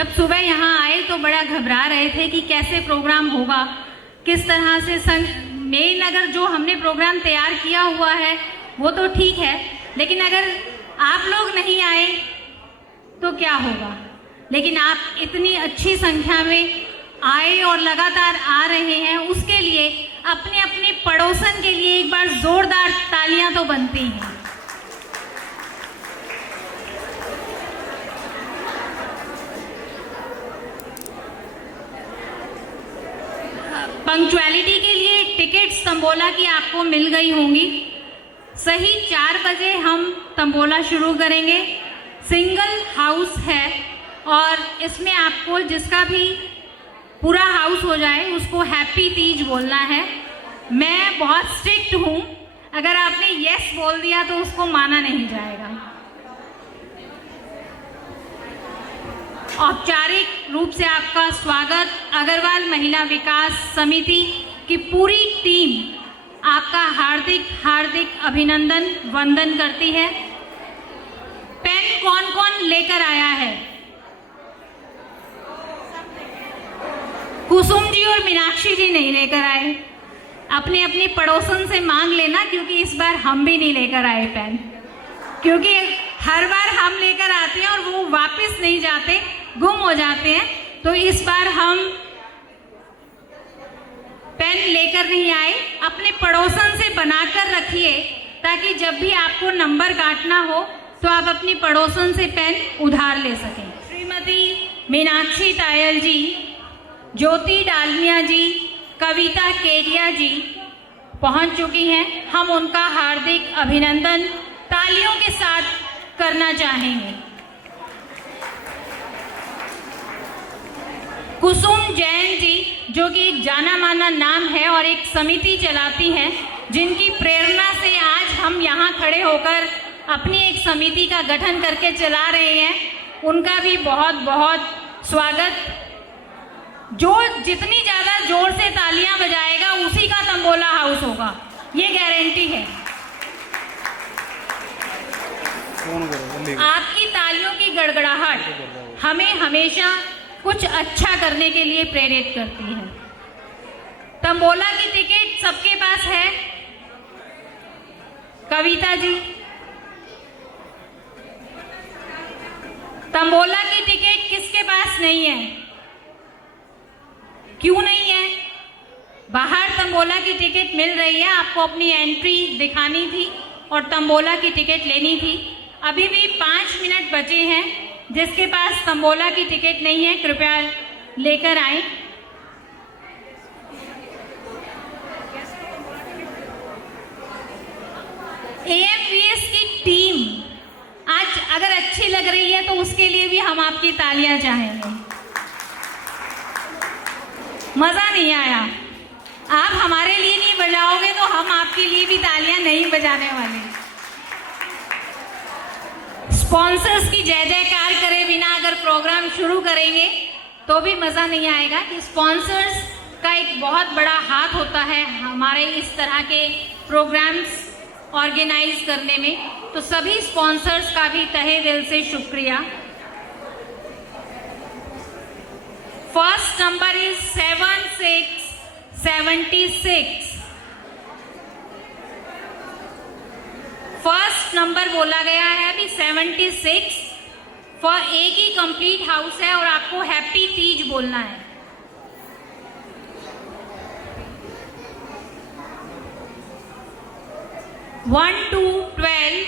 जब सुबह यहाँ आए तो बड़ा घबरा रहे थे कि कैसे प्रोग्राम होगा, किस तरह से मेन अगर जो हमने प्रोग्राम तैयार किया हुआ है वो तो ठीक है, लेकिन अगर आप लोग नहीं आए तो क्या होगा। लेकिन आप इतनी अच्छी संख्या में आए और लगातार आ रहे हैं, उसके लिए अपने अपने पड़ोसन के लिए एक बार जोरदार तालियां तो बनती हैं। पंक्चुअलिटी के लिए टिकट्स तंबोला की आपको मिल गई होंगी। सही 4 बजे हम तंबोला शुरू करेंगे। सिंगल हाउस है और इसमें आपको जिसका भी पूरा हाउस हो जाए उसको हैप्पी तीज बोलना है। मैं बहुत स्ट्रिक्ट हूँ, अगर आपने यस बोल दिया तो उसको माना नहीं जाएगा। औपचारिक रूप से आपका स्वागत अग्रवाल महिला विकास समिति की पूरी टीम आपका हार्दिक हार्दिक अभिनंदन वंदन करती है। पेन कौन कौन लेकर आया है? कुसुम जी और मीनाक्षी जी नहीं लेकर आए। अपने अपने पड़ोसन से मांग लेना, क्योंकि इस बार हम भी नहीं लेकर आए पेन, क्योंकि हर बार हम लेकर आते हैं और वो वापस नहीं जाते, गुम हो जाते हैं। तो इस बार हम पेन लेकर नहीं आए। अपने पड़ोसन से बनाकर रखिए ताकि जब भी आपको नंबर काटना हो तो आप अपनी पड़ोसन से पेन उधार ले सकें। श्रीमती मीनाक्षी तायल जी, ज्योति डालमिया जी, कविता केडिया जी पहुंच चुकी हैं। हम उनका हार्दिक अभिनंदन तालियों के साथ करना चाहेंगे। कुसुम जैन जी, जो कि एक जाना माना नाम है और एक समिति चलाती हैं, जिनकी प्रेरणा से आज हम यहाँ खड़े होकर अपनी एक समिति का गठन करके चला रहे हैं, उनका भी बहुत बहुत स्वागत। जो जितनी ज़्यादा जोर से तालियां बजाएगा उसी का तंबोला हाउस होगा, ये गारंटी है। आपकी तालियों की गड़गड़ाहट हमें हमेशा कुछ अच्छा करने के लिए प्रेरित करती है। तंबोला की टिकट सबके पास है? कविता जी, तंबोला की टिकट किसके पास नहीं है? क्यों नहीं है? बाहर तंबोला की टिकट मिल रही है, आपको अपनी एंट्री दिखानी थी और तंबोला की टिकट लेनी थी। अभी भी 5 मिनट बचे हैं। जिसके पास तंबोला की टिकट नहीं है कृपया लेकर आए। AMVS की टीम आज अगर अच्छी लग रही है तो उसके लिए भी हम आपकी तालियां चाहेंगे। मजा नहीं आया? आप हमारे लिए नहीं बजाओगे तो हम आपके लिए भी तालियां नहीं बजाने वाले। स्पॉन्सर्स की जय जयकार करे बिना अगर प्रोग्राम शुरू करेंगे तो भी मज़ा नहीं आएगा। कि स्पॉन्सर्स का एक बहुत बड़ा हाथ होता है हमारे इस तरह के प्रोग्राम्स ऑर्गेनाइज करने में, तो सभी स्पॉन्सर्स का भी तहे दिल से शुक्रिया। First number is 7676। First number बोला गया है अभी 76 फॉर एक ही कंप्लीट हाउस है और आपको हैप्पी तीज बोलना है। वन 2 12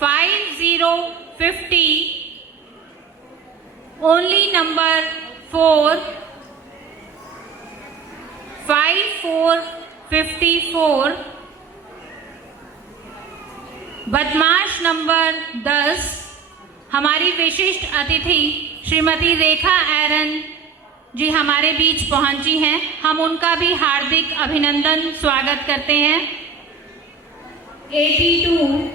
5050 ओनली नंबर 4 5454 बदमाश नंबर 10। हमारी विशिष्ट अतिथि श्रीमती रेखा एरन जी हमारे बीच पहुंची हैं, हम उनका भी हार्दिक अभिनंदन स्वागत करते हैं। 82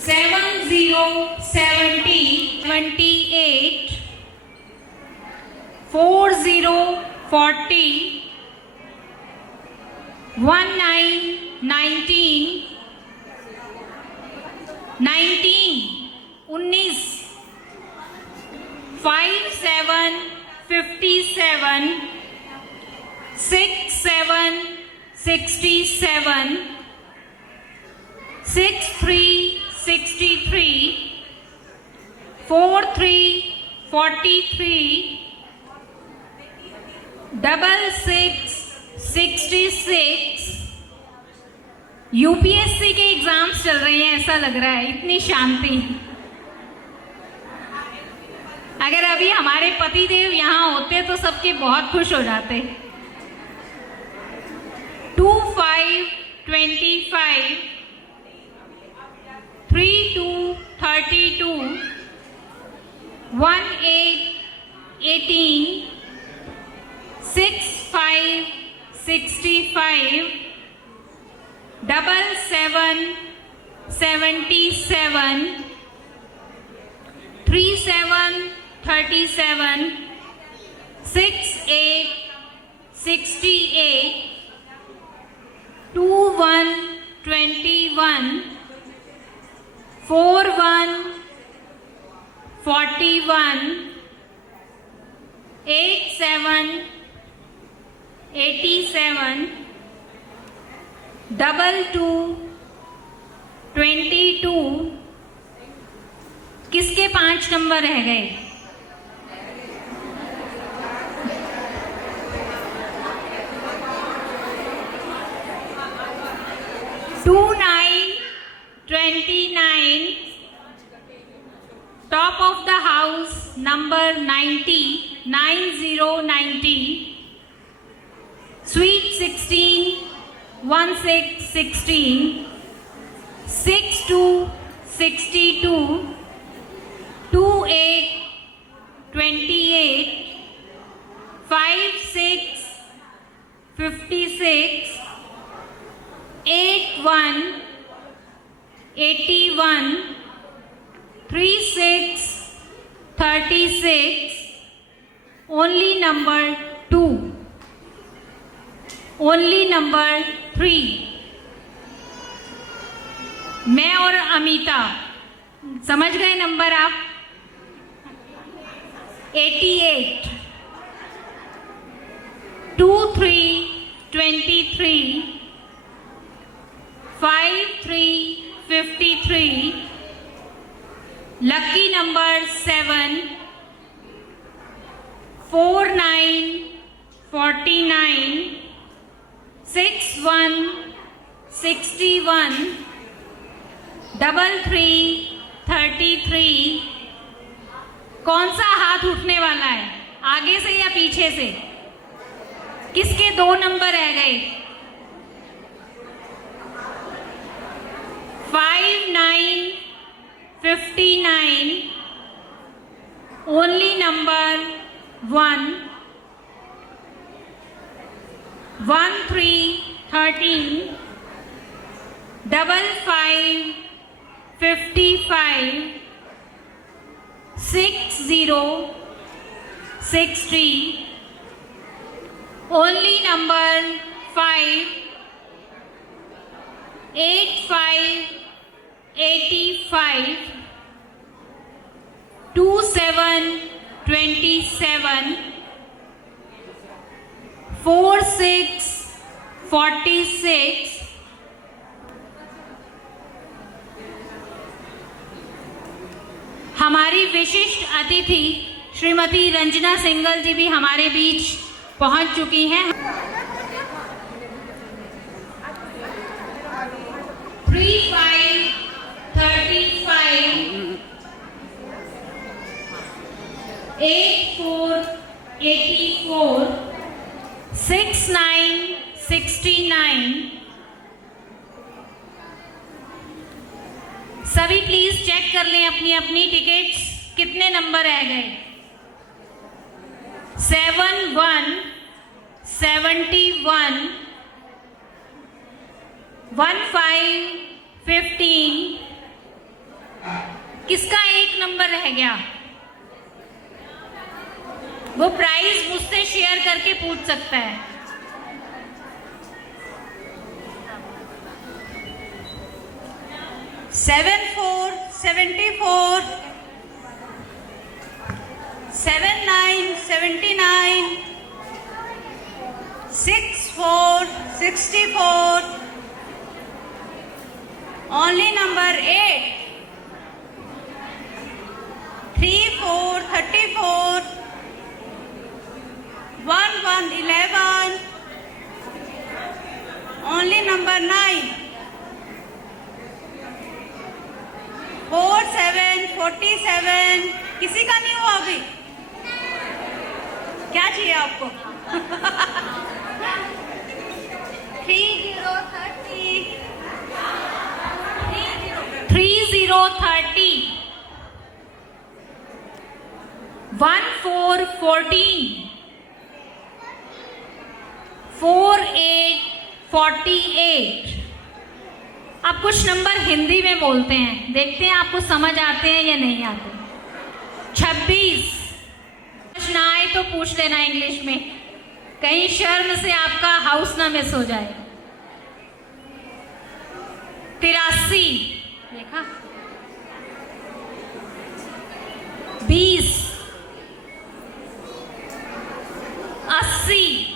7070 28 4040 1919 19 57 57, 67 67, 63 63, 43 43, 66 66। यूपीएससी के एग्जाम्स चल रहे हैं ऐसा लग रहा है, इतनी शांति। अगर अभी हमारे पतिदेव यहाँ होते तो सबके बहुत खुश हो जाते। 25 25, 32 32, 18 18, 65 65, 77 77, 37 37, 68 68, 21 21, 41 41, 87 87, 22 22। किसके 5 नंबर रह गए? Two 9 29, top of the house number 90 90, sweet 16 16 16, 62 62, 28 28, 56 56, 81 81, 36 36, only number 2, only number 3। मैं और अमिता समझ गए नंबर आप? 88, 23 23, 53 53, लकी नंबर 7, 49 49, 61 61, 33 33। कौन सा हाथ उठने वाला है, आगे से या पीछे से? किसके 2 नंबर रह गए? 59 59, only number 1, 13 13, 55 55, 60 60, only number 5, 85 85, 27 27, 46 46। हमारी विशिष्ट अतिथि श्रीमती रंजना सिंगल जी भी हमारे बीच पहुंच चुकी हैं। 35 35, 84 84, 69 69। सभी प्लीज चेक कर लें अपनी अपनी टिकट्स, कितने नंबर रह गए? 71 71, 15 15। किसका 1 नंबर रह गया? वो प्राइज मुझसे शेयर करके पूछ सकता है। 74 74, 7979, 6464, only number 8, 3434, 1111, only number 9, 4747. किसी का नहीं हुआ अभी? क्या चाहिए आपको? 3030, 3030, 1414, 4848. आप कुछ नंबर हिंदी में बोलते हैं, देखते हैं आपको समझ आते हैं या नहीं आते। 26, समझ ना आए तो पूछ लेना इंग्लिश में, कहीं शर्म से आपका हाउस ना मिस हो जाए। 83, देखा? 20, 80,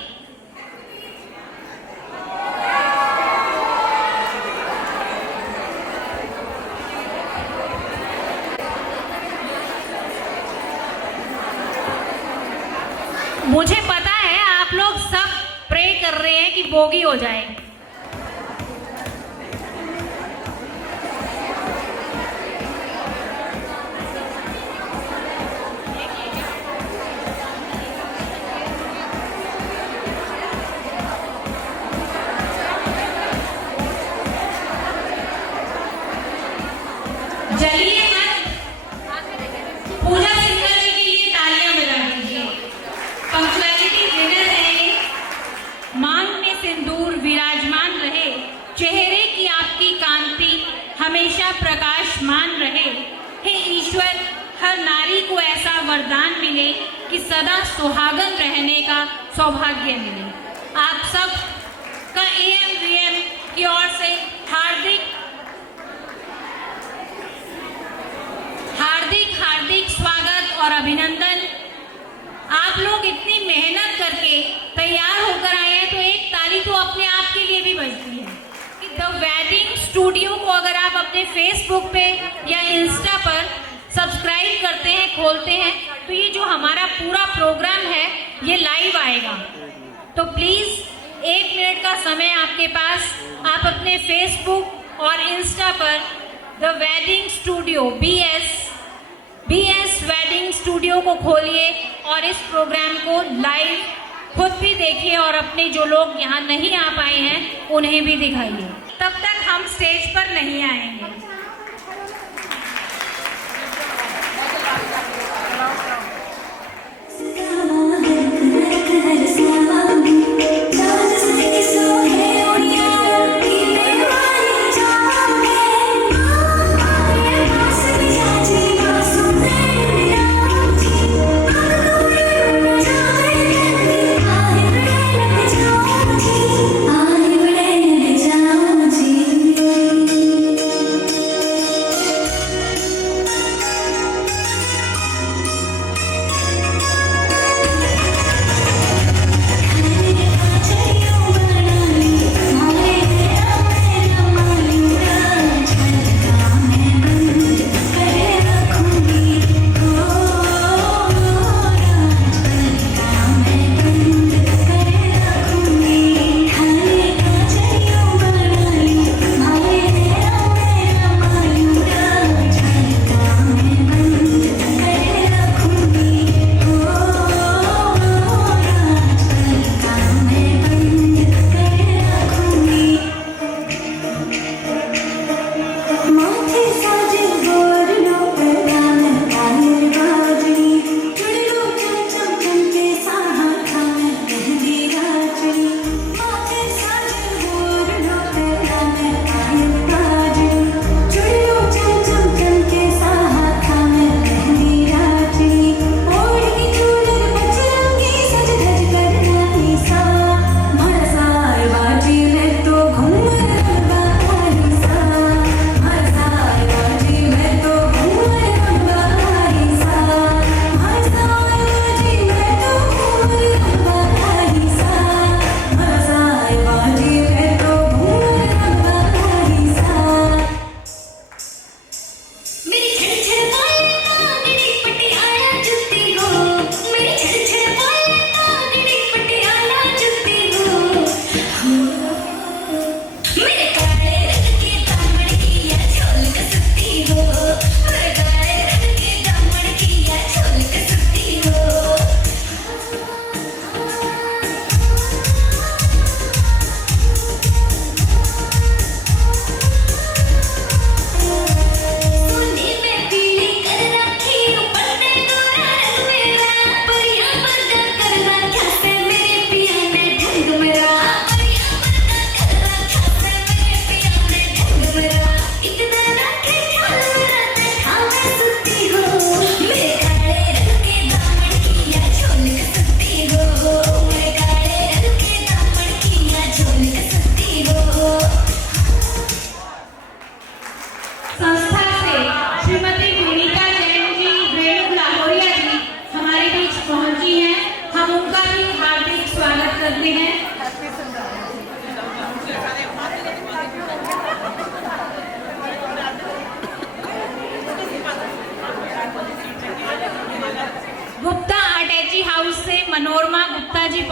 'मुझे पता है आप लोग सब प्रे कर रहे हैं कि बोगी हो जाए। जलिए मत, पूजा सिंगल जी के लिए तालियां बजा दीजिए। पंक्चुअलिटी डिनर है ये। मांग में सिंदूर विराजमान रहे, चेहरे की आपकी कांति हमेशा प्रकाशमान रहे। हे ईश्वर, हर नारी को ऐसा वरदान मिले कि सदा सुहागन रहने का सौभाग्य मिले। आप सब का AMVM की ओर से हार्दिक स्वागत और अभिनंदन। आप लोग इतनी मेहनत करके तैयार होकर आए हैं तो एक ताली तो अपने आप के लिए भी बजती है। द वेडिंग स्टूडियो को अगर आप अपने फेसबुक पे या इंस्टा पर सब्सक्राइब करते हैं, खोलते हैं, तो ये जो हमारा पूरा प्रोग्राम है ये लाइव आएगा। तो प्लीज 1 मिनट का समय आपके पास, आप अपने फेसबुक और इंस्टा पर the wedding studio BS wedding studio को खोलिए और इस प्रोग्राम को लाइव खुद भी देखिए और अपने जो लोग यहाँ नहीं आ पाए हैं उन्हें भी दिखाइए। तब तक हम स्टेज पर नहीं आएंगे।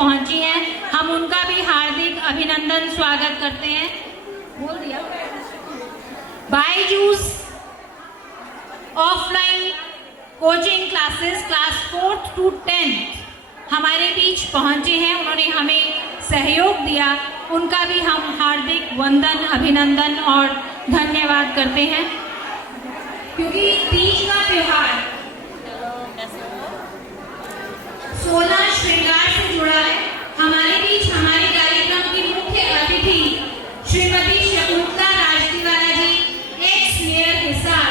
पहुंची हैं, हम उनका भी हार्दिक अभिनंदन स्वागत करते हैं। बोल दिया। Byju's offline coaching classes class 4th to 10th हमारे बीच पहुंचे हैं, उन्होंने हमें सहयोग दिया, उनका भी हम हार्दिक वंदन अभिनंदन और धन्यवाद करते हैं। क्योंकि तीज का त्योहार 16 श्रृंगार से जुड़ा है। हमारे बीच हमारे कार्यक्रम की मुख्य अतिथि श्रीमती शकुंतला राजदीवाला जी, एक्स मेयर हिसार,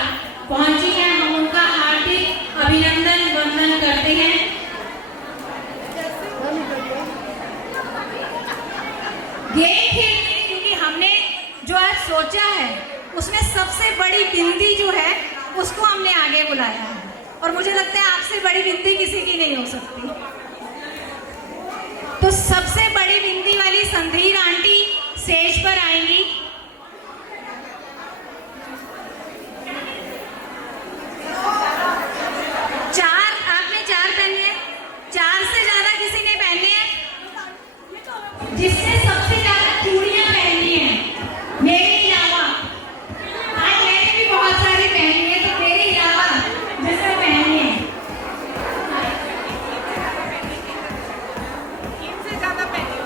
पहुंची हैं, हम उनका हार्दिक अभिनंदन वंदन करते हैं। गेम खेलने की, क्योंकि हमने जो आज सोचा है उसमें सबसे बड़ी बिंदी जो है उसको हमने आगे बुलाया है, और मुझे लगता है आपसे बड़ी बिंदी किसी की नहीं हो सकती। तो सबसे बड़ी बिंदी वाली संधीर आंटी स्टेज पर आएंगी। आपने 4 पहने हैं, 4 से ज्यादा किसी ने पहने हैं? जिसने सबसे ज्यादा चूड़ियां पहनी है मेरे अलावा, आज मैंने भी बहुत सारी पहनी है, तो मेरे अलावा जिसने पहनी है, इनसे ज्यादा पहनी हो।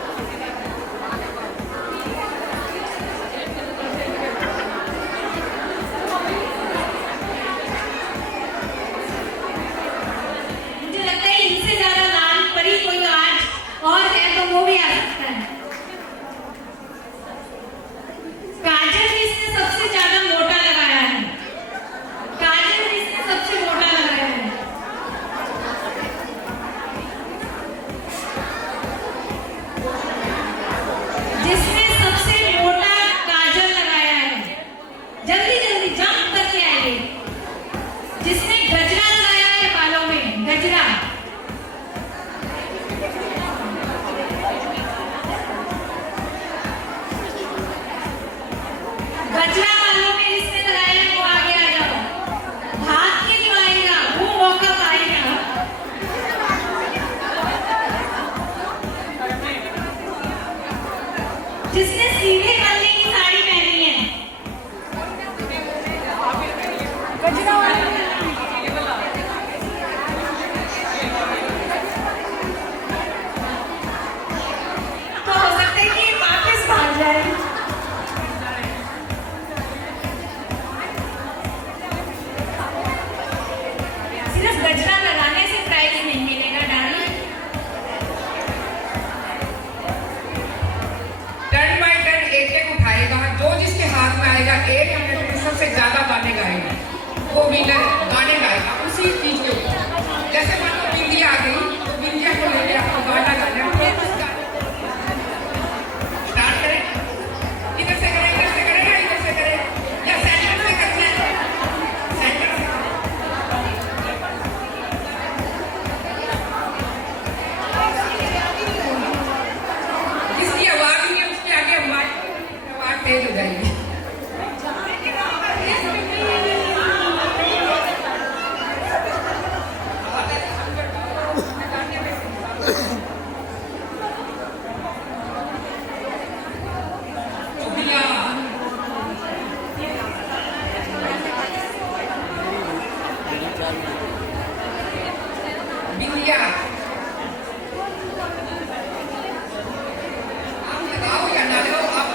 मुझे लगता है इनसे ज्यादा लाल परी कोई आज और है तो वो भी आ सकता है। काजल जिसने सबसे ज्यादा मोटा लगाया है, काजल जिसने सबसे मोटा लगाया है, जिसने सबसे मोटा काजल लगाया है, जल्दी जल्दी जंप करके आइए। जिसने गजरा लगाया है बालों में, गजरा, गजरा बालों में जिसने लगाया है वो आगे आ जाओ। हाथ के जो आएगा वो मौका पाएगा। जिसने सीधे गले की साड़ी पहनी है, गजरा वाला तो हो सकता है कि वापस भाग जाए। सिर्फ गजरा लगाने से प्राइज नहीं मिलेगा डार्लिंग। टर्न बाय टर्न एक एक उठाएगा, जो जिसके हाथ में आएगा 1 मिनट में सबसे ज्यादा गाने गाएगा वो विनर गाने गाएगा उसी चीज के ऊपर। जैसे मान लो बिंदिया आ गई तो बिंदिया को लेके आपको गाना गाना है। स्टार्ट करें, इधर से करें, इधर से करें, इधर से करें, या सेंटर से करना है, सेंटर से। जिसकी आवाज नहीं है उसके आगे आवाज तेज हो जाएगी। बिंदिया आप लगाओ या ना लगाओ, आप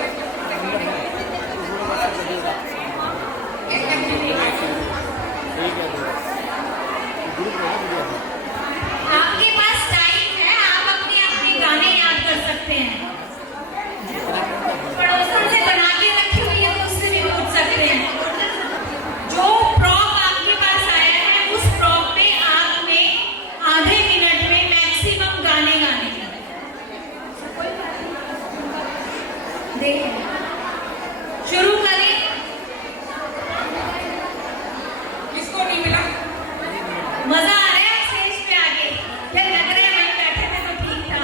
आपके पास टाइम है, आप अपने अपने गाने याद कर सकते हैं। पड़ोसन से बना के रखी हुई है तो उससे भी पूछ सकते हैं। जो प्रॉप आपके पास आया है उस प्रॉप पे आपने आधे मिनट में मैक्सिमम गाने गाने हैं। देखिए, शुरू करें। किसको नहीं मिला? मजा आ रहा है स्टेज पे आके, या लग रहा है वहीं बैठे थे तो ठीक था।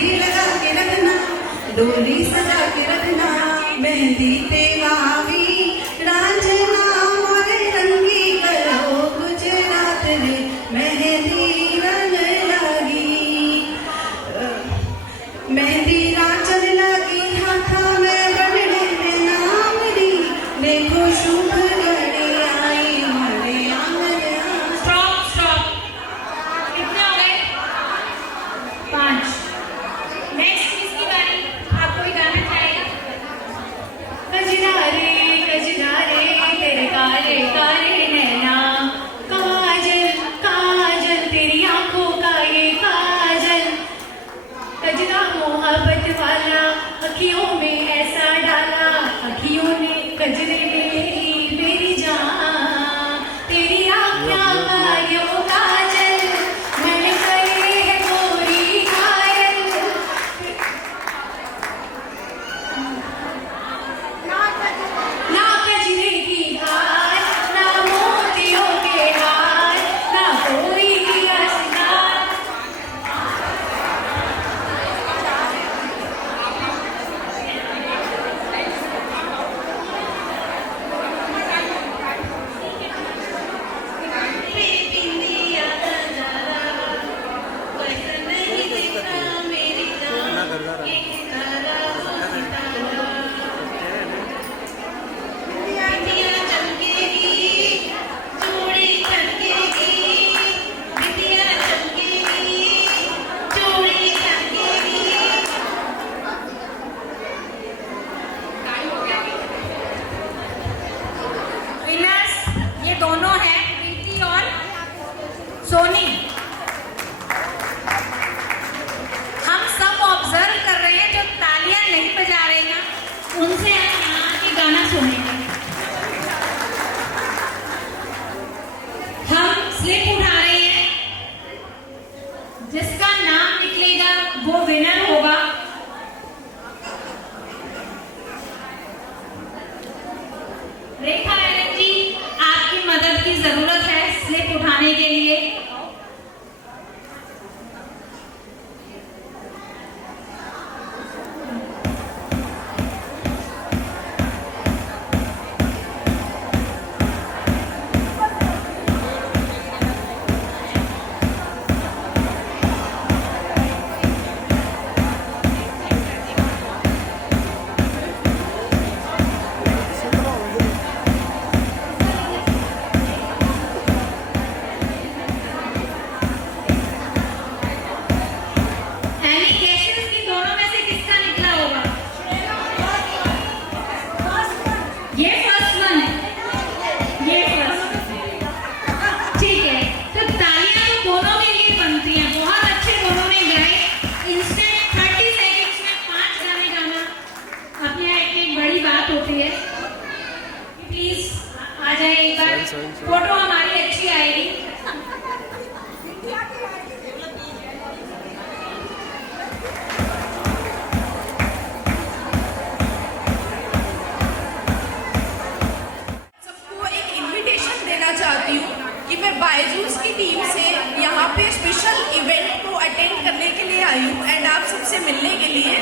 मेहंदी लगा के रखना, डोली सजा के रखना, मेहंदी तेरा भी रांझना मोरे रंगी करो गुजरात रे मेहंदी रंग लागी, मेहंदी रांचन लागी हाथा में बनने में नाम री, देखो शुभ घड़ी आई हमारे आंगन। स्टॉप स्टॉप, कितने हो गए? 5। नेक्स्ट किसकी बारी? आप कोई गाना चाहेगा? कजरा रे तेरे काले काले नैना, काजल काजल तेरी आंखों का ये काजल, कजरा मोहब्बत वाला अखियों में ऐसा डाला, अखियों ने कजरे ले ली मेरी जान, तेरी आँखों का ये वो काजल मन करे है गोरी घायल। ना कजरे की धार, ना मोतियों के हार, ना कोई दिया सितार। बिंदिया नजारा वैसा नहीं देखा मेरी जान, ये सितारा वो सितारा। बिंदिया चमकेगी, चूड़ी चमकेगी, बिंदिया चमकेगी, चूड़ी चमकेगी। विनर्स ये दोनों हैं, प्रीति और सोनी। हम सब ऑब्जर्व कर रहे हैं, जो तालियां नहीं बजा रहे हैं उनसे आप यहाँ के गाना सुनेंगे। हम स्लिप उठा रहे हैं, जिसका नाम निकलेगा वो विनर होगा। रेखा मैडम जी, आपकी मदद की जरूरत है स्लिप उठाने के लिए। Any guesses कि दोनों में से किसका निकला होगा? ये फर्स्ट वन, ये फर्स्ट। ठीक है, तो तालियां तो दोनों के लिए बनती हैं, बहुत अच्छे दोनों ने गाए। इंस्टेंट 30 सेकंड्स में 5 गाने गाना अपने आप में एक बड़ी बात होती है। प्लीज आ जाए एक बार, फोटो हमारी अच्छी आएगी। सबको एक इनविटेशन देना चाहती हूँ कि मैं बायजूस की टीम से यहाँ पे स्पेशल इवेंट को अटेंड करने के लिए आई हूँ एंड आप सबसे मिलने के लिए।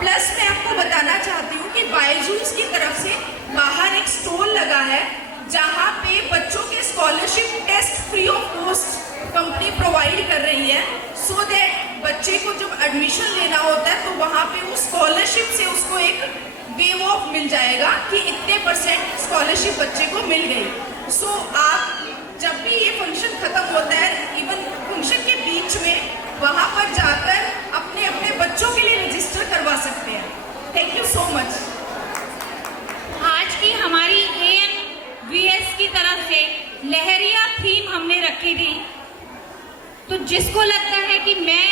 प्लस मैं आपको बताना चाहती हूँ कि बायजूस की तरफ से बाहर एक स्टॉल लगा है, जहाँ पे बच्चों के scholarship test free of cost company provide कर रही है, सो दैट बच्चे को जब एडमिशन लेना होता है तो वहाँ पे वो स्कॉलरशिप से उसको एक वेव ऑफ मिल जाएगा कि इतने % स्कॉलरशिप बच्चे को मिल गई। सो आप जब भी ये फंक्शन खत्म होता है, इवन फंक्शन के बीच में वहाँ पर जाकर अपने अपने बच्चों के लिए रजिस्टर करवा सकते हैं। Thank you so much. आज की हमारी ANVS की तरफ से लहरिया थीम हमने रखी थी, तो जिसको लगता है कि मैं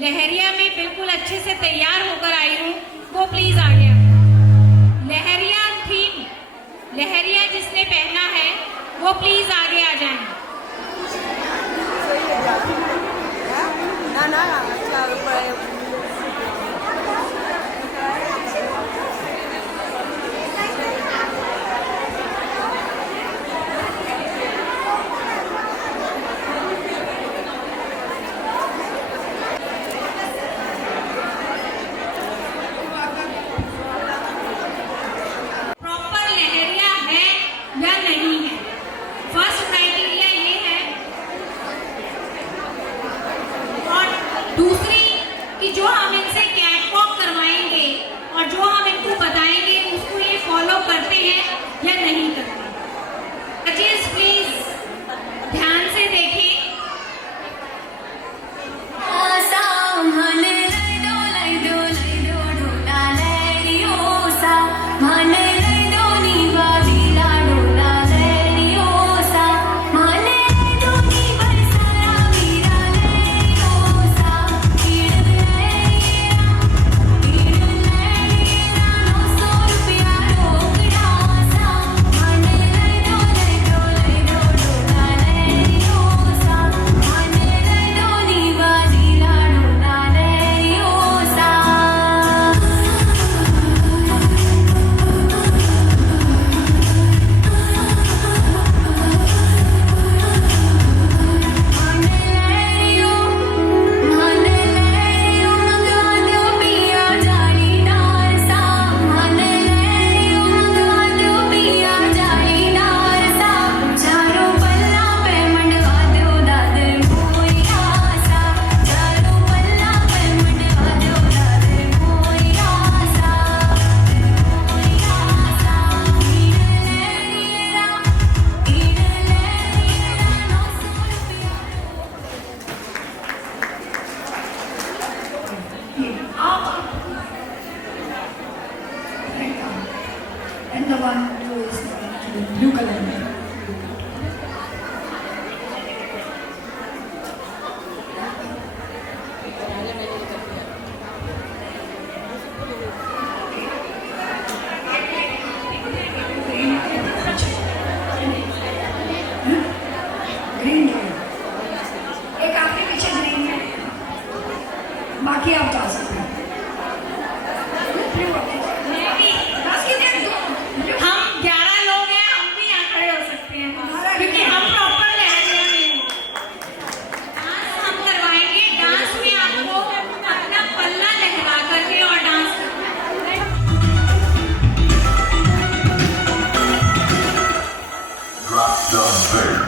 लहरिया में बिल्कुल अच्छे से तैयार होकर आई हूँ, वो प्लीज आ गया। लहरिया थीम, लहरिया जिसने पहना है वो प्लीज आगे आ जाए। ना ना अच्छा जो हम इनसे कैटवॉक करवाएंगे और जो हम इनको बताएंगे उसको ये फॉलो करते हैं या नहीं करते। जजेस प्लीज ध्यान से देखें। And the one who is blue color. Green एक आपके पीछे ग्रीन है, बाकी आप जा सकते हैं। हम 11 लोग हैं, हम भी यहाँ खड़े हो सकते हैं क्योंकि हम प्रॉपर लहरिया में डांस हम करवाएंगे। डांस में आपको अपना पल्ला लहरा करके और dance Drop the bass.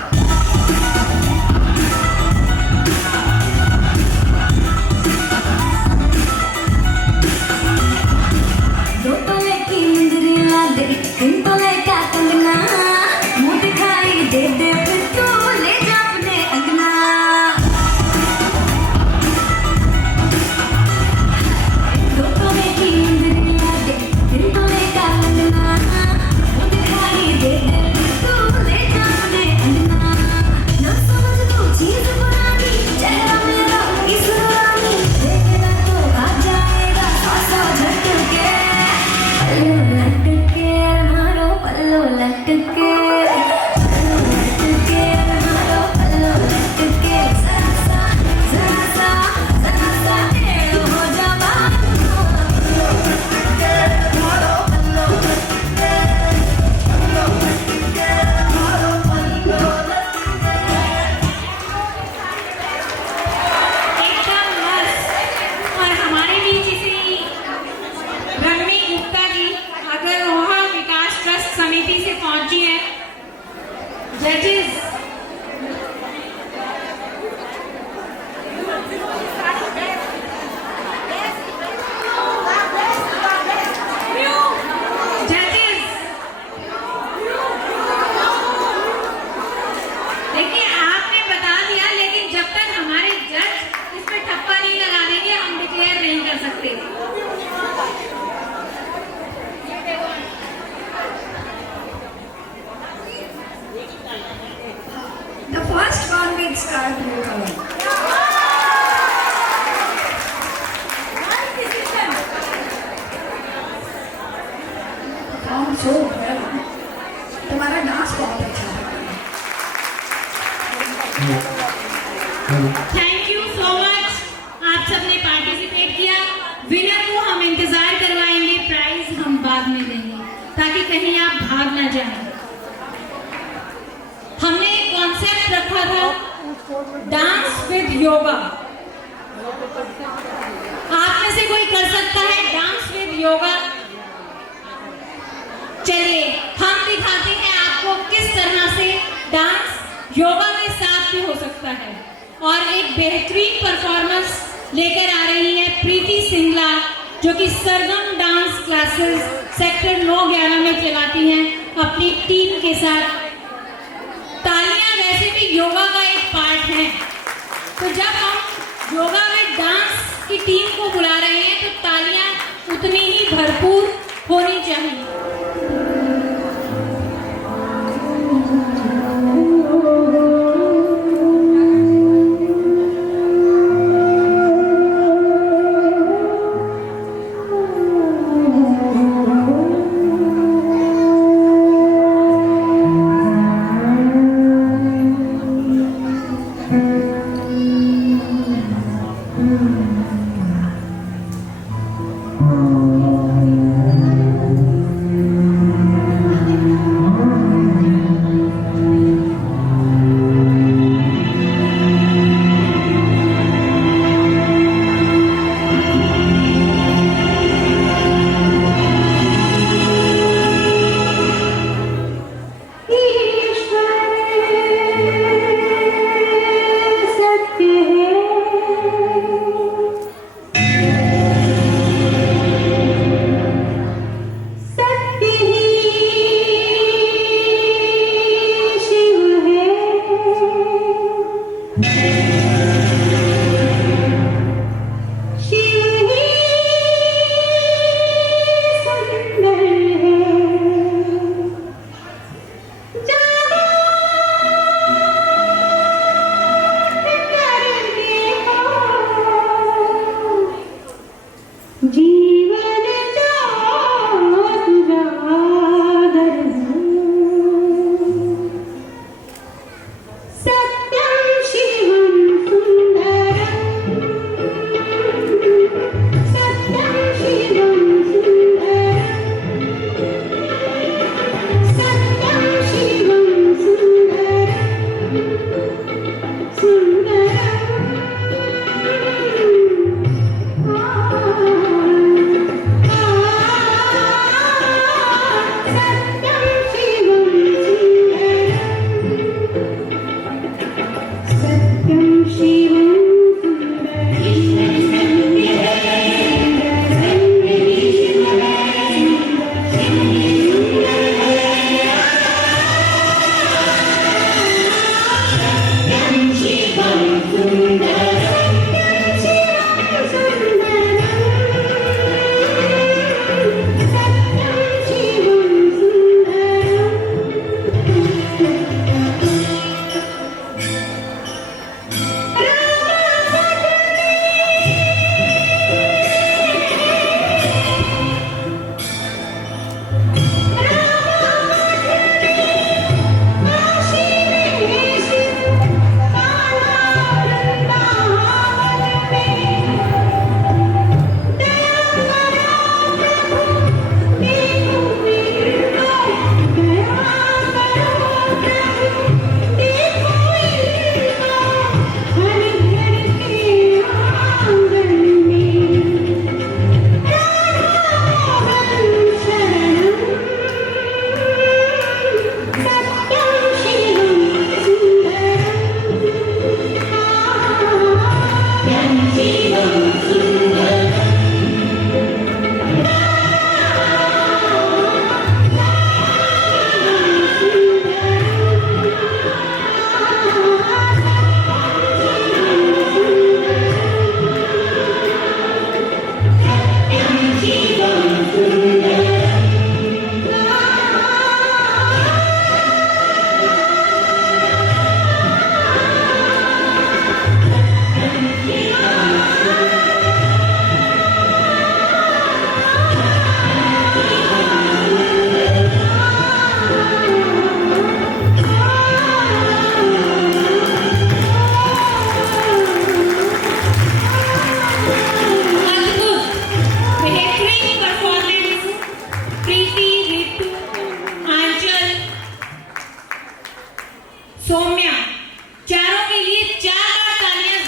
Judges, देखिए आपने बता दिया, लेकिन जब तक हमारे जज इस पे ठप्पा नहीं लगा देंगे हम डिक्लेयर नहीं कर सकते। The first one will start blue color. Perform so well. तुम्हारा डांस बहुत अच्छा है। थैंक यू सो मच, आप सबने पार्टिसिपेट किया। विनर को हम इंतजार करवाएंगे, प्राइज हम बाद में देंगे ताकि कहीं आप भाग ना जाएं। हमने एक कॉन्सेप्ट रखा था डांस विद योगा। आप में से कोई कर सकता है डांस विद योगा? चलिए हम दिखाते हैं आपको किस तरह से डांस योगा के साथ भी हो सकता है। और एक बेहतरीन परफॉर्मेंस लेकर आ रही है प्रीति जो कि सरगम डांस क्लासेस सेक्टर 9-11 में चलाती हैं अपनी टीम के साथ। तालियां वैसे भी योगा का एक पार्ट है, तो जब हम योगा में डांस की टीम को बुला रहे हैं तो तालियां उतनी ही भरपूर होनी चाहिए।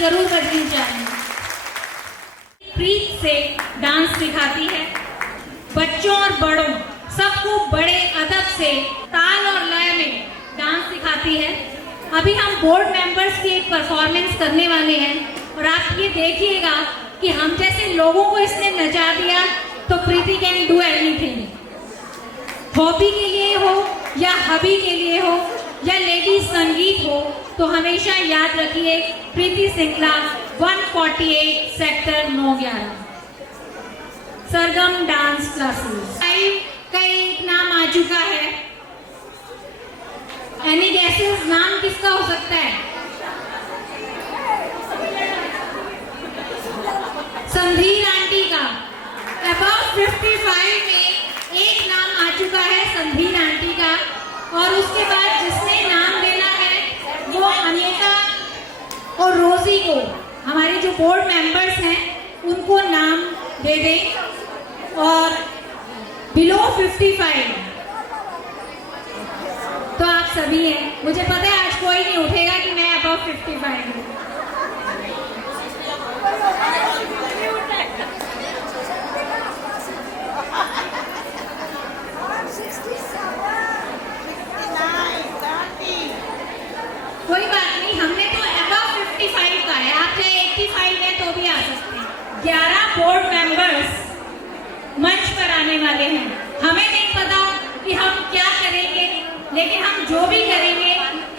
जरूर करनी चाहिए। प्रीत से डांस सिखाती है, बच्चों और बड़ों सबको बड़े अदब से ताल और लय में डांस सिखाती है। अभी हम बोर्ड मेंबर्स की एक परफॉर्मेंस करने वाले हैं और आप ये देखिएगा कि हम जैसे लोगों को इसने नचा दिया तो प्रीति कैन डू एनीथिंग। हॉबी के लिए हो या हबी के लिए हो या लेडीज संगीत हो, तो हमेशा याद रखिए प्रीति सिंगला 148 सेक्टर 911 सरगम डांस क्लासेस। का एक नाम आ चुका है, एनी गैसेस नाम किसका हो सकता है? संधीर आंटी का। अबाउट 55 में एक नाम आ चुका है संधीर आंटी का, और उसके बाद जिसने नाम देना है वो अनीता और रोजी को, हमारे जो बोर्ड मेंबर्स हैं उनको नाम दे दें। और बिलो 55 तो आप सभी हैं। मुझे पता है आज कोई नहीं उठेगा कि मैं अबाउट 55 हूँ। कोई बात नहीं, हमने तो अबाउट 55 का है, आप चाहे 85 है तो भी आ सकते हैं। 11 बोर्ड मेंबर्स मंच पर आने वाले हैं। हमें नहीं पता कि हम क्या करेंगे, लेकिन हम जो भी करेंगे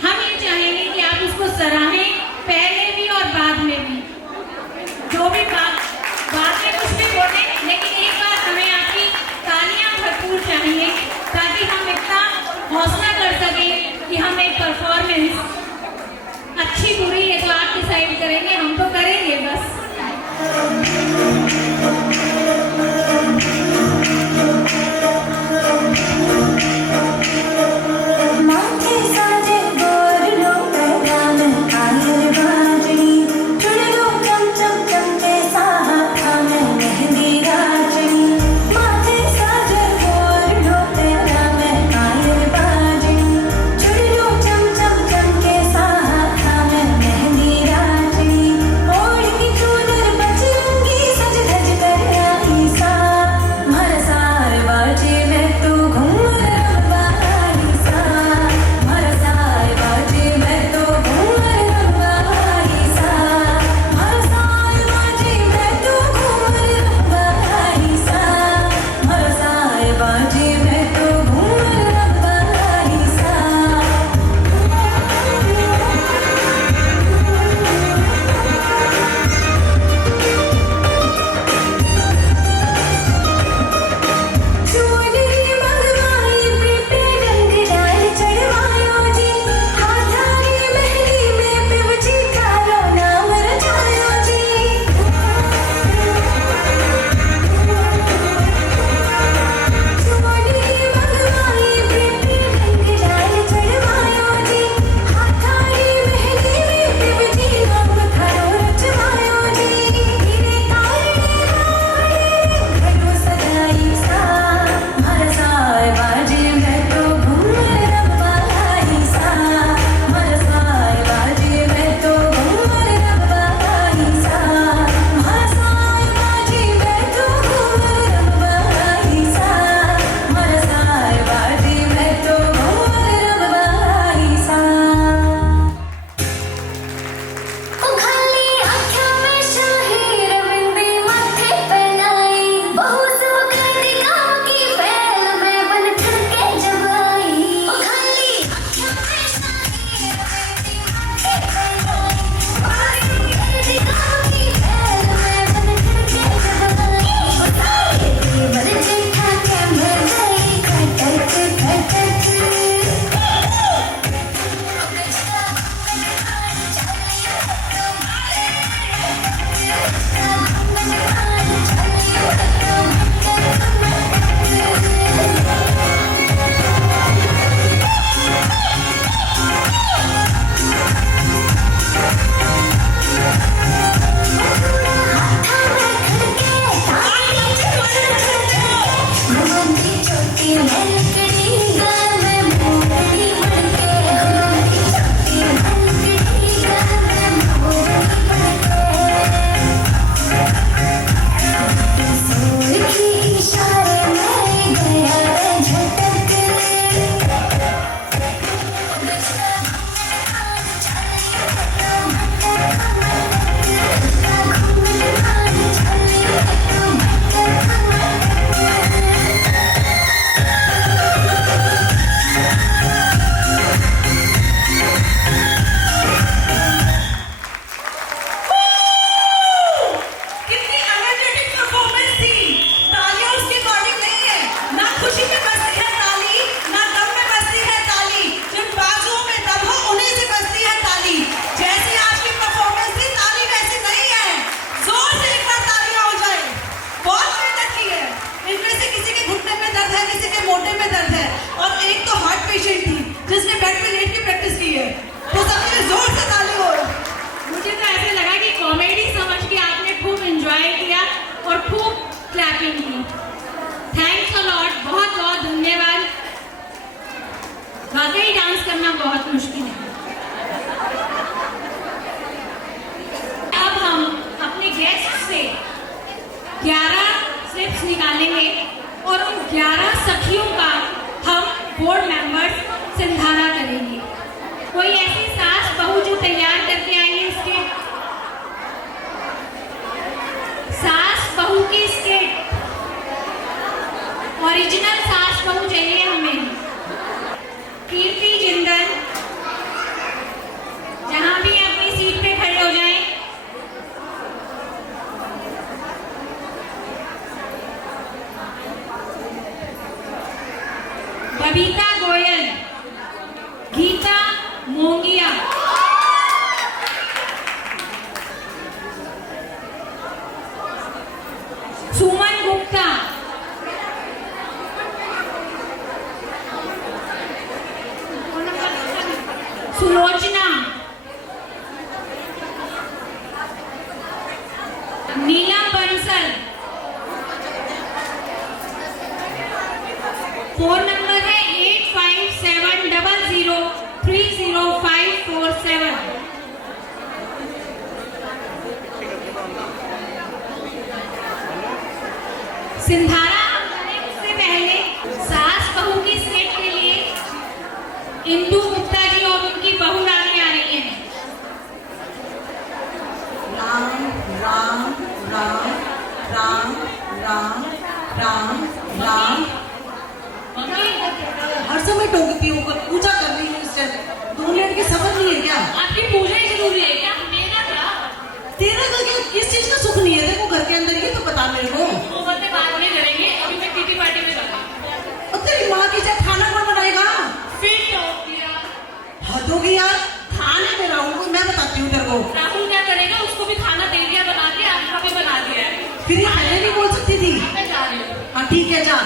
हम ये चाहेंगे कि आप उसको सराहें, पहले भी और बाद में भी। जो भी बाद में कुछ भी बोले, लेकिन एक बार हमें आपकी तालियां भरपूर चाहिए ताकि हम इतना हौसला कर सकें कि हम एक परफॉर्मेंस अच्छी बुरी है तो आप डिसाइड करेंगे, हम तो करेंगे बस। माथे साजे गोर लो पैगाम आयर बाजनी चुड़ स्टार्टिंग की। थैंक्स अ लॉट, बहुत बहुत धन्यवाद। वाकई डांस करना बहुत मुश्किल है। अब हम अपने गेस्ट से 11 स्लिप्स निकालेंगे और उन 11 सखियों का हम बोर्ड मेंबर्स सिंधारा करेंगे। कोई ऐसी सास बहू जो तैयार करके आई है स्किट, सास बहू की स्किट, ओरिजिनल सास बहू चाहिए हमें। कीर्ति जिंदल, जहां भी अपनी सीट पे खड़े हो जाएं। बबीता गोयल, गीता मोंगिया, सुमन गुप्ता, सुलोचना, नीलम बंसल। फोन नंबर है 8570030547। सिंधारा से पहले सास बहू की स्किट के लिए इंदु गुप्ता जी और उनकी बहू रानी आ रही है। राम राम राम राम राम राम राम। हर समय टोकती हूँ, पूजा कर रही हूँ इस टाइम। 2 मिनट की समझ नहीं है क्या? आपकी पूजा ही जरूरी है क्या? मेरा क्या? तेरा घर के किस चीज का सुख नहीं है? देखो घर के अंदर ही तो बता मेरे को। वो बातें बाद में करेंगे, अभी मैं किटी पार्टी में जाऊंगी। और तेरी माँ की चाहे खाना कौन बनाएगा? फिट हो गया। हद हो गई यार, खाने में रहूँ मैं बताती हूँ तेरे को। राहुल क्या करेगा? उसको भी खाना दे दिया बना के, आपका भी बना दिया है। फिर ये पहले नहीं बोल सकती थी? मैं जा रही हूँ। हाँ ठीक है जा,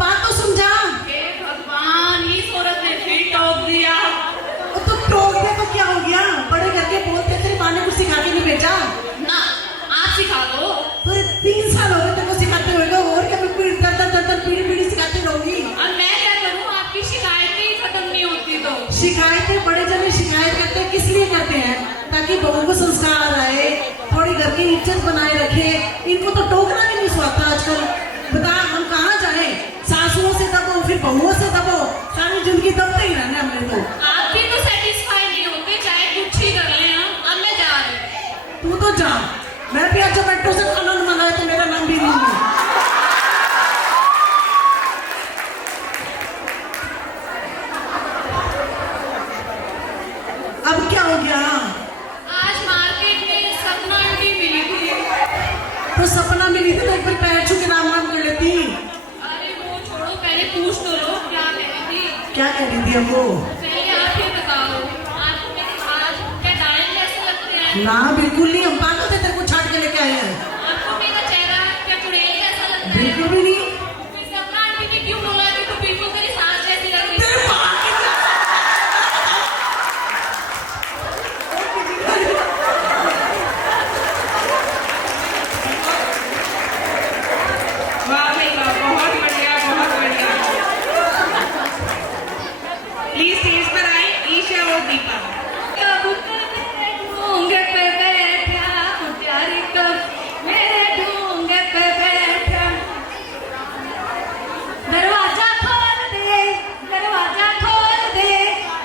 बात तो समझा। हे भगवान, इस औरत ने फिट हो दिया। और तू टोक दे तो क्या हो गया? बड़े करके बोलते तेरी माँ ने कुछ सिखा के नहीं भेजा? ना, आप सिखा दो। तो 3 साल हो गए तेरे को सिखाते हुए, और क्या मैं पीढ़ी सिखाती रहूंगी? और मैं क्या करूँ? आपकी शिकायतें ही खत्म नहीं होती तो। शिकायतें बड़े जने शिकायत करते हैं, किस लिए करते हैं? ताकि बहू को संस्कार आए, थोड़ी घर की इज्जत बनाए रखे। इनको तो टोकना भी नहीं सुहाता आजकल। बता हम कहाँ जाए? सासुओं से दबो, फिर बहुओं से दबो, सारी जिंदगी दबते ही रहना हमने तो। आप भी तो सेटिस्फाई नहीं होते, चाहे कुछ ही कर लें हम। अब मैं जा रही हूँ। तू तो जा, मैं भी आज जोमेटो से खाना मंगाया तो मेरा नाम भी लूंगी। अब क्या हो गया? आज मार्केट में सपना आंटी मिली थी। तो सपना मिली थी तो एक बार पैर छू के नाम कर लेती। अरे वो छोड़ो, पहले पूछ तो लो क्या कह रही थी। क्या कह रही थी हमको? पहले आप ही बताओ, आपको मेरे आज क्या डायल कैसे लगते हैं? ना बिल्कुल नहीं, हम पागल थे तेरे को छाट के लेके आए हैं। आपको मेरा चेहरा क्या चुड़ैल कैसा लगता है? बिल्कुल भी नहीं। फिर सपना आंटी ने क्यों बोला कि तू बिल्कुल तेरी सास जैसी लग रही है? तेरे माँ की वाह भाई वाह, बहुत बढ़िया, बहुत बढ़िया। प्लीज स्टेज पर आए ईशा और दीपा। कबूतर मेरे ढूंगे पे बैठा, प्यारी कब मेरे ढूंगे पे बैठा। दरवाजा खोल दे, दरवाजा खोल दे,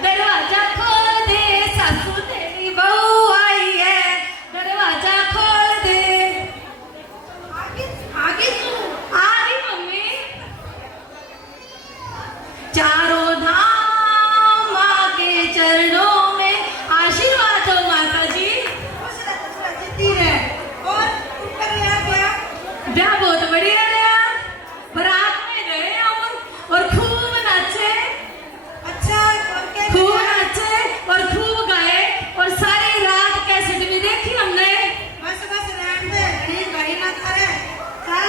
दरवाजा खोल दे, सासू तेरी बहू आई है, दरवाजा खोल दे। आगे तू आ रही मम्मी। चारों धाम आके चरणों में आशीर्वाद हो माता जी। और ब्याह बहुत बढ़िया रहा, बारात में गए हम और खूब नाचे, अच्छा खूब नाचे और खूब गाए और सारी रात कैसेट में देखी हमने। बस रहने दे, नहीं गई ना करे। चल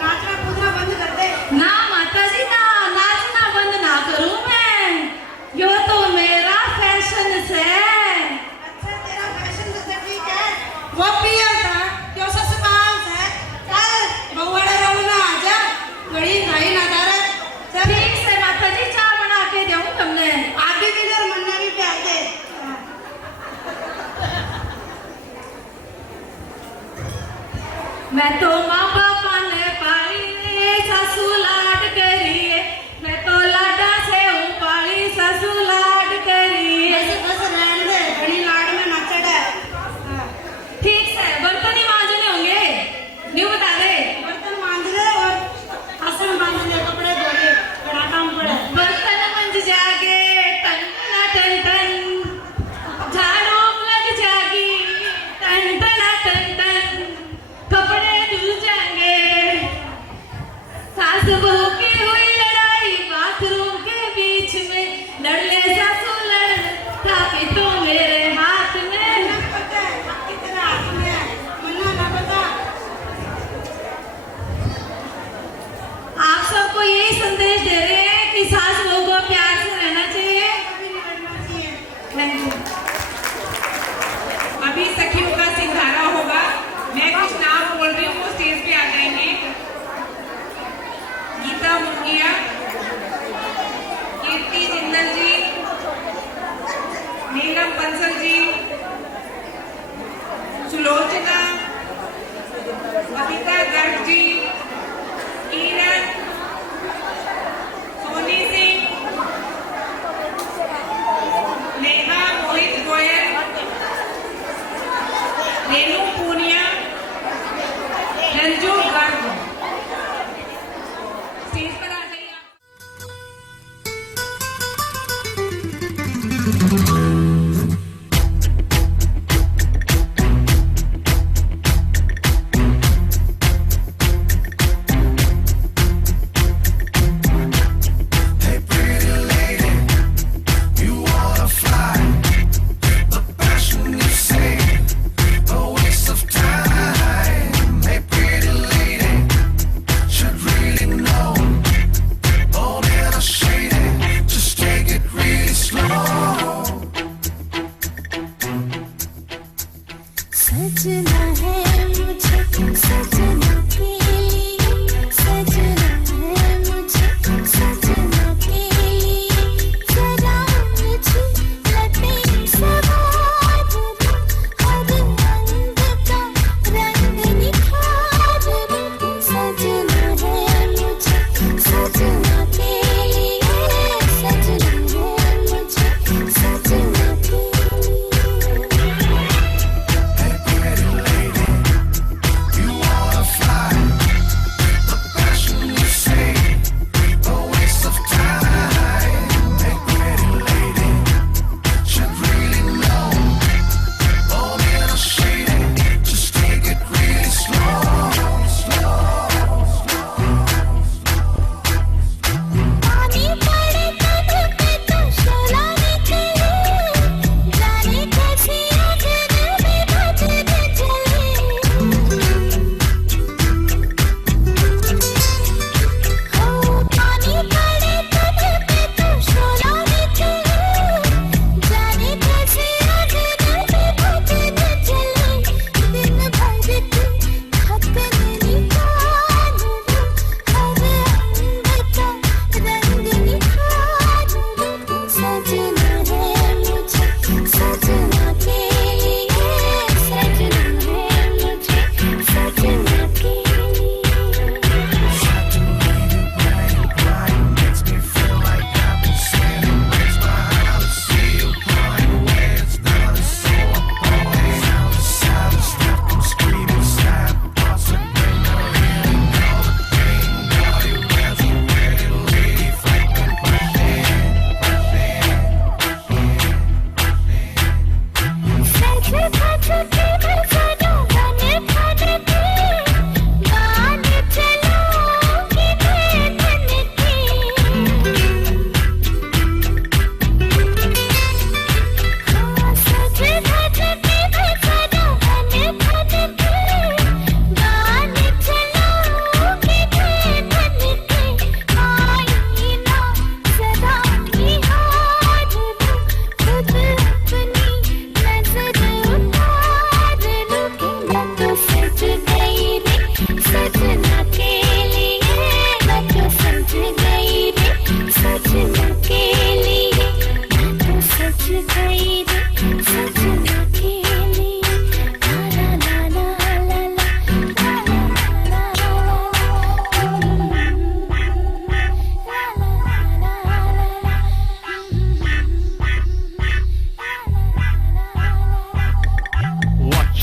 नाचना कूदना बंद कर दे। ना माता जी ना, नाचना बंद ना करूं मैं, यो तो मेरा फैशन है। अच्छा तेरा फैशन तो ठीक है, वो पियर था क्यों सस्ता मैं तो माँ बापा ने पाली रे सासू लाड करिए, मैं तो लाडा से हूँ पाली सासू लाड करिए। बस रहने दे, बड़ी लाड में ना चढ़े। ठीक है, बर्तन ही मांजने होंगे, न्यू बता दे। बर्तन मांज ले और आसन बांध ले, कपड़े धो ले, बड़ा काम पड़ा है। बर्तन मंज जागे टन टन टन, झाड़ू लग जागी टन टन टन, कपड़े धुल जाएंगे। सास बहू की हुई लड़ाई बाथरूम के बीच में, लड़ ले सासू लड़ थापी तो मेरे हाथ में। पता है, कितना हाथ में है, मन्ना ना पता। आप सबको यही संदेश दे रहे हैं कि सास बहू को प्यार से रहना चाहिए। कभी नहीं लड़ना चाहिए। Thank you. अभी सखियों का सिंघारा होगा। मैं कुछ नाम बोल रही हूँ, वो स्टेज पे आ जाएंगे। गीता मुंगिया, कीर्ति जिंदल जी, नीलम बंसल जी, सुलोचना, कविता गर्ग जी, किरण, सोनी सिंह, नेहा मोहित गोयल, रेनू पूनिया, रंजू गर्ग। स्टेज पर आ जाइए आप। सजना है मुझे सजना के लिए, सजना है मुझे सजना के लिए, जरा मुझे लपेट से बांध लो, हर रंग का रंग निखार लो। सजना है मुझे सजना के लिए, सजना है मुझे सजना के लिए। You wanna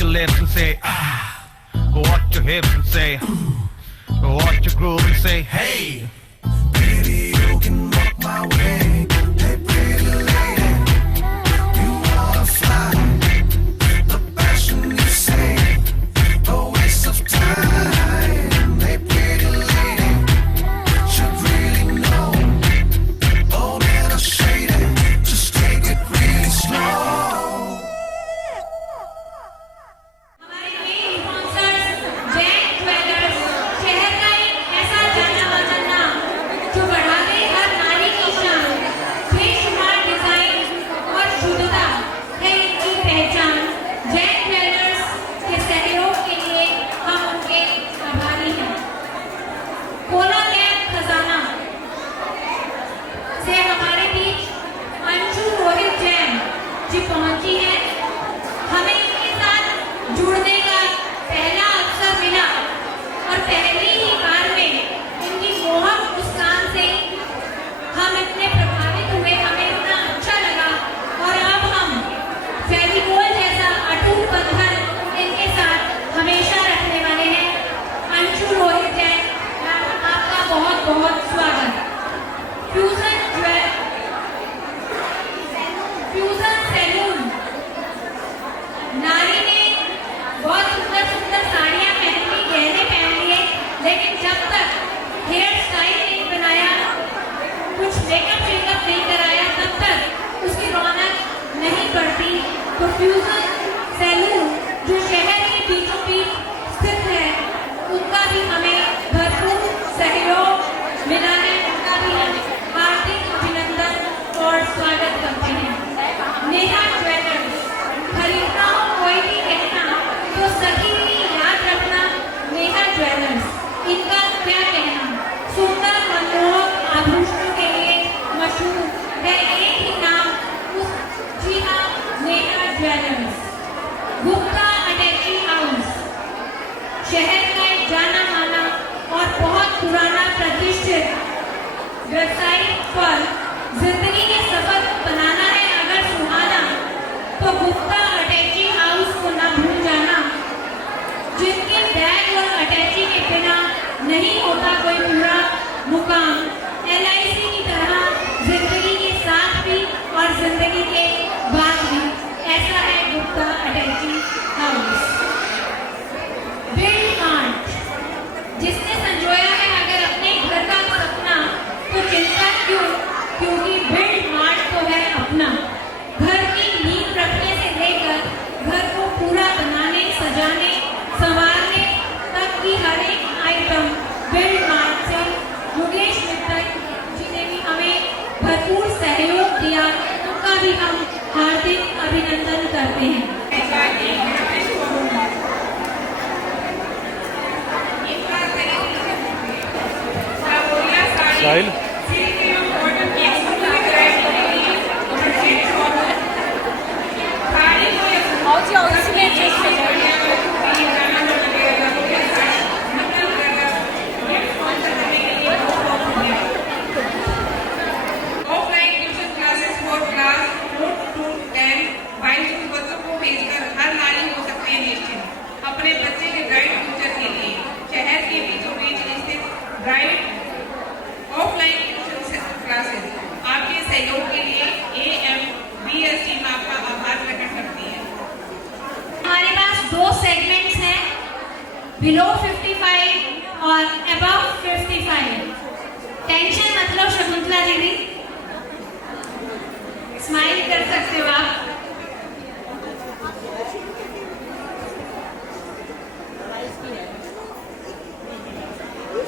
your lips and say, ah. Watch your hips and say, watch your groove and say, hey. Baby, you can walk my way. Hey, pretty lady, you are fly. The passion you say, a waste of time. Hey, pretty lady, should really know. Oh, man, I say that, just take it really slow. हमारे main sponsors Jain jewellers, शहर का एक ऐसा जाना माना नाम जो बढ़ा दे हर नारी की शान, बेशुमार डिजाइन और शुद्धता है इनकी पहचान। जैन ज्वेलर्स के सहयोग के लिए हम उनके आभारी हैं। खोला गया खजाना से हमारे बीच अंशु रोहित जैन जी पहुंची है। हमें इनके साथ जुड़ने का पहला अवसर मिला और पहली ही बार में इनकी मोहक मुस्कान से हम इतने प्रभावित हुए, हमें इतना अच्छा लगा और अब हम फेविकोल जैसा अटूट बंधन इनके साथ हमेशा रखने वाले हैं। अंशु रोहित जैन, आपका बहुत बहुत स्वागत। फ्यूजन सैलून, नारी ने बहुत सुंदर सुंदर साड़ियां पहन ली, गहने पहन लिए, लेकिन जब तक हेयर स्टाइल नहीं बनाया, कुछ मेकअप शेकअप नहीं कराया, तब तक उसकी रौनक नहीं बढ़ती। तो फ्यूजन सैलून जो शहर के बीचों बीच स्थित है, उनका भी हमें भरपूर सहयोग मिला है। उनका भी हम हार्दिक अभिनंदन और स्वागत करते हैं। नेहा ज्वेलर्स, खरीदना हो कोई भी गहना तो सभी याद रखना नेहा ज्वेलर्स। इनका क्या कहना, सुंदर मनमोहक आभूषणों के लिए मशहूर है, एक ही नाम जी हाँ, नेहा ज्वेलर्स। गुप्ता अटैची हाउस, शहर का एक जाना माना और बहुत पुराना प्रतिष्ठित व्यावसायिक फर्म। जिंदगी के सफर को बनाना है अगर सुहाना, तो गुप्ता अटैची हाउस को न भूल जाना। जिनके बैग और अटैची के बिना नहीं होता कोई पूरा मुकाम, LIC की तरह जिंदगी के साथ भी और जिंदगी के बाद भी, ऐसा है गुप्ता अटैची हाउस। बिल्ड मार्ट, जिसने संजोया है अगर अपने घर का सपना, तो चिंता क्यों, क्योंकि बिल्ड मार्ट तो है अपना। घर की नींव रखने से लेकर घर को पूरा बनाने, सजाने, संवारने तक की हर एक आइटम बिल्ड मार्ट से। योगेश मित्तल जी ने भी हमें भरपूर सहयोग दिया, उनका भी हम हार्दिक अभिनंदन करते हैं। Sahil offline tuition classes for class 4 to 10 22 बच्चों को भेजकर हर नारी हो सकती है निश्चिंत अपने बच्चे के ब्राइट फ्यूचर के लिए। शहर के बीचों बीच स्थित ब्राइट ऑफलाइन ट्यूशन क्लासेस आपके सहयोग के लिए AMBS टीम आपका आभार प्रकट करती है। हमारे पास दो सेगमेंट्स हैं, बिलो 55 और अबव 55। टेंशन मतलब शकुंतला दीदी, स्माइल कर सकते हो आप।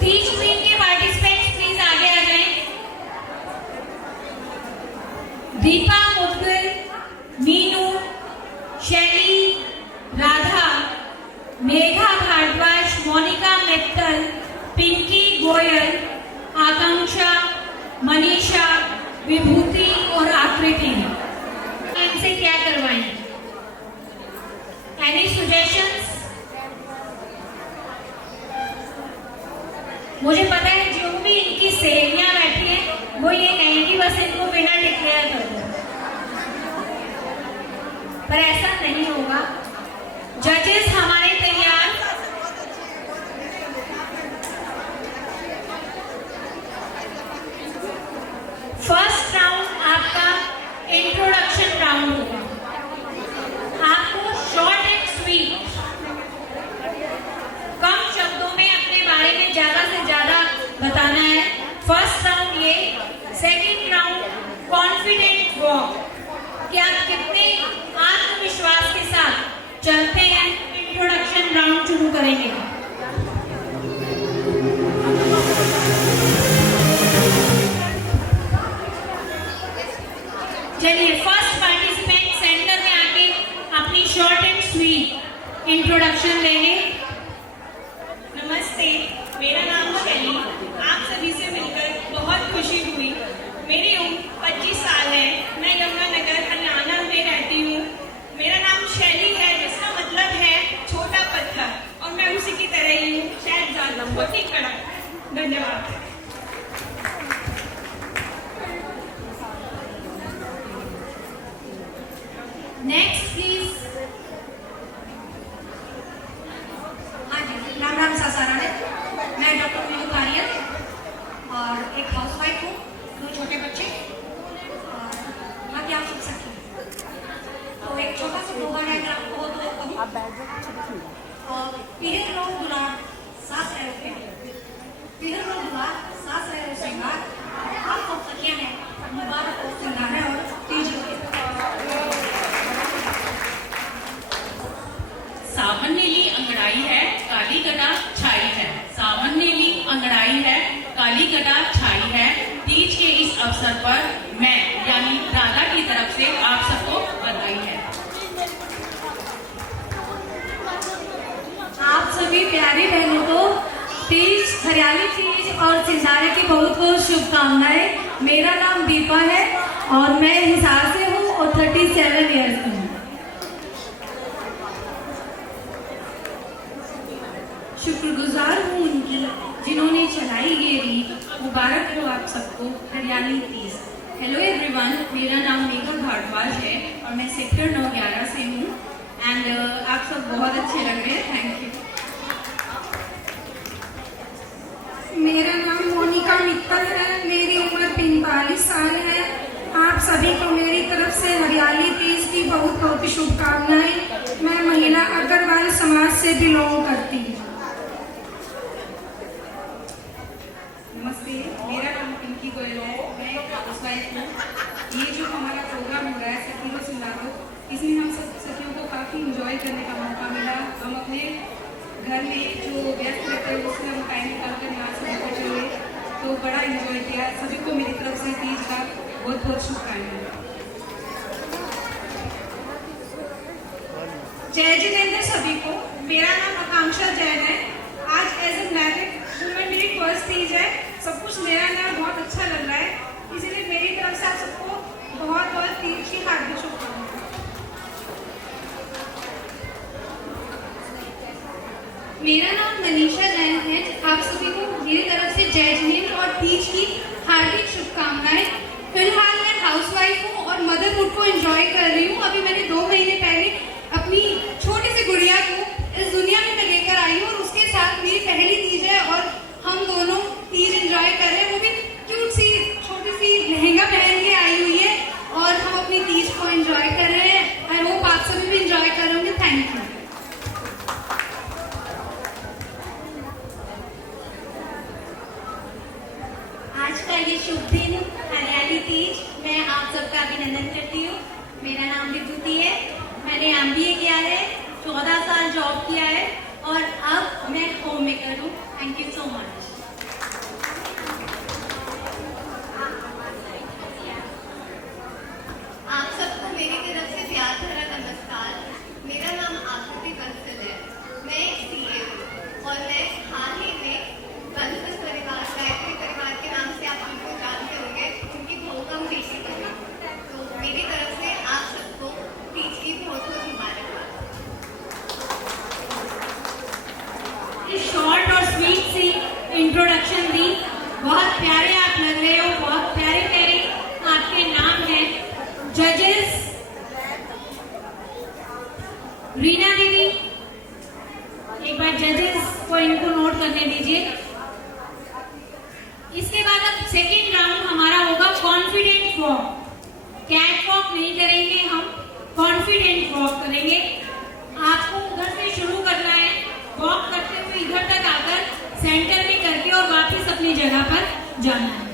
तीज क्वीन के पार्टिसिपेंट्स प्लीज आगे आ जाएं। दीपा मुदगिल, मीनू, शैली, राधा, मेघा भारद्वाज, मोनिका मित्तल, पिंकी गोयल, आकांक्षा, मनीषा, विभूति और आकृति। इनसे क्या करवाएं? Any suggestions? मुझे पता है जो भी इनकी सहेलियां बैठी हैं वो ये कहेंगी बस इनको बिना डिक्लेयर कर दो, पर ऐसा नहीं होगा। जजेस चलते हैं, इंट्रोडक्शन राउंड शुरू करेंगे। चलिए, फर्स्ट पार्टिसिपेंट सेंटर में आके अपनी शॉर्ट एंड स्वीट इंट्रोडक्शन देंगे। नमस्ते, मेरा नाम शैली। आप सभी से मिलकर बहुत खुशी हुई। मेरी उम्र 25 साल है। मैं यमुनानगर हरियाणा में रहती हूँ। मेरा नाम शैली है, जिसका मतलब है छोटा पत्थर, और मैं उसी की तरह ही हूँ, शायद ज्यादा बहुत ही कड़क। धन्यवाद। Next please. हाँ जी, राम राम सासाराम है। मैं डॉक्टर मीनू कारिया और एक हाउसवाइफ हूँ, 2 छोटे बच्चे और बाकी आप सब सखी। तो एक छोटा सा प्रोग्राम है, अगर आपको हो तो कभी और पीढ़ी लोग दुलार सास रहे पीढ़ी लोग दुलार सास रहे श्रृंगार, आप सब सखियाँ हैं, मुबारक हो श्रृंगार है और तीज हो। सावन ने ली अंगड़ाई है, काली गदा छाई है। सावन ने ली अंगड़ाई है, काली गदा छाई है। तीज के इस अवसर पर मैं यानी राधा की तरफ से आप सबको बधाई है। आप सभी प्यारी बहनों को तीज, हरियाली तीज और सिंधारे की बहुत बहुत शुभकामनाएं। मेरा नाम दीपा है और मैं हिसार से हूँ और 37 ईयर्स की हूँ। शुक्रगुजार हूँ उनकी जिन्होंने चलाई ये रीत। मुबारक हो आप सबको हरियाली तीज। हेलो एवरीवन, मेरा नाम मेघा भारद्वाज है और मैं सेक्टर 9/11 से हूँ एंड आप सब बहुत अच्छे लग रहे हैं, थैंक यू। मेरा नाम मोनिका मित्तल है, मेरी उम्र 45 साल है। आप सभी को मेरी तरफ से हरियाली तीज की बहुत बहुत शुभकामनाएं। मैं महिला अग्रवाल समाज से बिलोंग करती हूँ। नमस्ते, मेरा नाम पिंकी गोयल है, मैं एक हाउसवाइफ हूँ। ये जो हमारा प्रोग्राम हो रहा है सखियों से लागू, इसमें हम सब सखियों को काफ़ी इंजॉय करने का मौका मिला। हम अपने घर में जो व्यस्त रहते हैं उसमें हम टाइम निकाल कर यहाँ से होकर चले, तो बड़ा इंजॉय किया। सभी को मेरी तरफ से तीज का बहुत बहुत शुभकामनाएं। जय जितेंद्र सभी को। मेरा नाम आकांक्षा जैन है। आज एज ए मैरिड वुमेन मेरी फर्स्ट तीज है। सब कुछ नया नया बहुत अच्छा लग रहा है, इसलिए मेरी तरफ से आप सबको बहुत बहुत तीज की हार्दिक शुभकामनाएं। मेरा नाम मनीषा जैन है। आप सभी को मेरी तरफ से जय जिनेंद्र और तीज की हार्दिक शुभकामनाएं। फिलहाल मैं हाउसवाइफ हूँ और मदरहुड को एंजॉय कर रही हूँ। अभी मैंने 2 महीने पहले अपनी छोटी सी गुड़िया को इस दुनिया में मैं लेकर आई हूँ और उसके साथ मेरी पहली तीज है और हम दोनों तीज एंजॉय कर रहे हैं। वो भी क्यूट सी छोटी सी लहंगा पहन के आई हुई है और हम अपनी तीज को एंजॉय कर रहे हैं। आई होप आप सभी भी एंजॉय कर रहे होंगे। Thank you. आज का ये शुभ दिन हरियाली तीज, मैं आप सबका अभिनंदन करती हूँ। मेरा नाम विभूति है, मैंने MBA किया है, 14 साल जॉब किया है और अब मैं होम मेकर हूँ। Thank you so much. आप सबको मेरी तरफ से प्यार भरा नमस्कार। मेरा नाम आकृति बंसल है, मैं एक CA हूँ और मैं हाल ही में बंसल परिवार, गायत्री परिवार के नाम से आप उनको जानते होंगे, उनकी बहू का बेटी बनी। तो मेरी तरफ से आप सबको तीज की बहुत बहुत मुबारकबाद। शॉर्ट और स्वीट सी इंट्रोडक्शन दी, बहुत प्यारे आप लग रहे हो, बहुत प्यारे प्यारे आपके नाम हैं। जजेस रीना दीदी, एक बार जजेस को इनको नोट करने दीजिए। इसके बाद अब सेकेंड राउंड हमारा होगा कॉन्फिडेंट वॉक। कैट वॉक नहीं करेंगे, हम कॉन्फिडेंट वॉक करेंगे। आपको उधर से शुरू करना है, वॉक करते हुए इधर तक आकर सेंटर में करके और वापस अपनी जगह पर जाना है।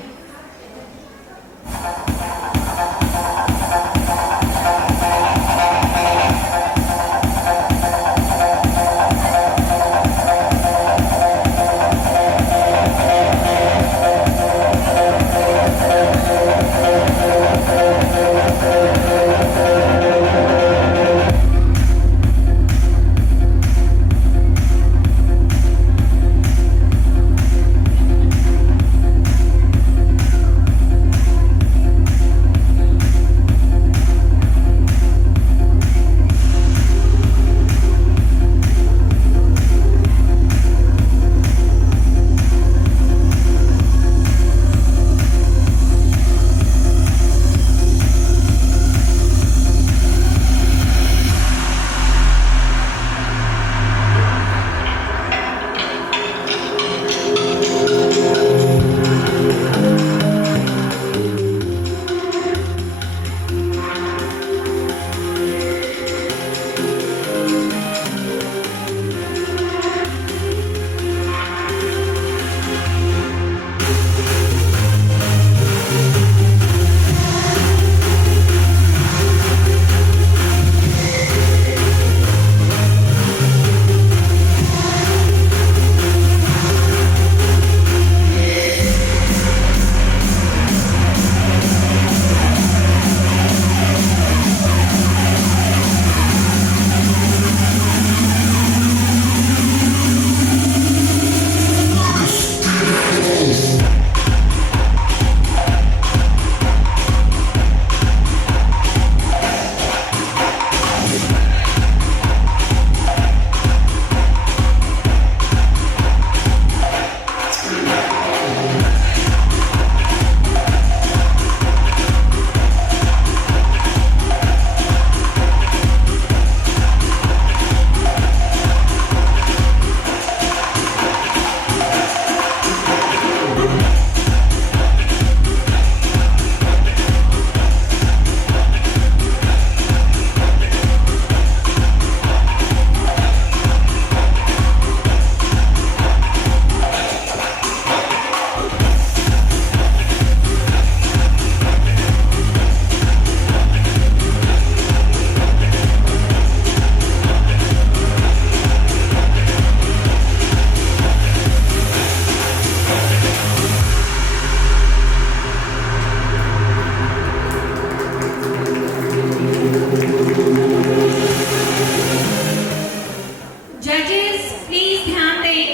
जजेस प्लीज ध्यान दें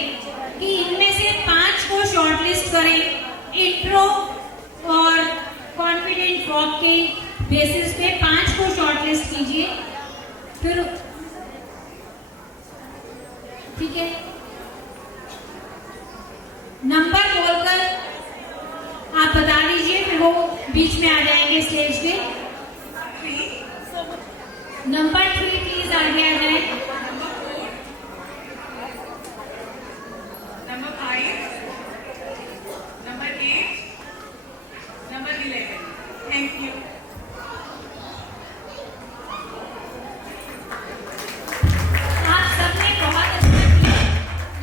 कि इनमें से 5 को शॉर्टलिस्ट करें इंट्रो और कॉन्फिडेंट वॉक के बेसिस पे 5 को शॉर्टलिस्ट कीजिए। फिर ठीक है, नंबर बोलकर आप बता दीजिए, फिर वो बीच में आ जाएंगे स्टेज पे। नंबर 3 प्लीज आगे आ जाए। Number 5, number 8, number 11। Thank you. आप सबने बहुत अच्छा किया,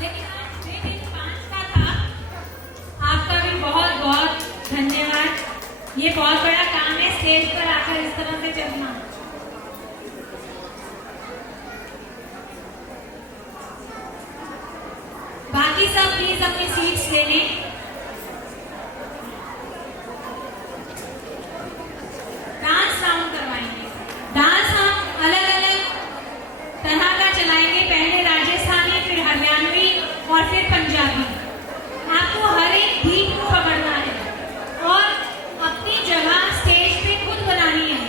लेकिन आज ये दिन 5 का था। आपका भी बहुत बहुत धन्यवाद। ये बहुत बड़ा काम है स्टेज पर आकर इस तरह से चलना। बाकी सब प्लीज अपनी सीट्स ले लें। डांस राउंड करवाएंगे। डांस हम अलग अलग तरह का चलाएंगे, पहले राजस्थानी, फिर हरियाणवी और फिर पंजाबी। आपको हर एक बीट को पकड़ना है और अपनी जगह स्टेज पे खुद बनानी है।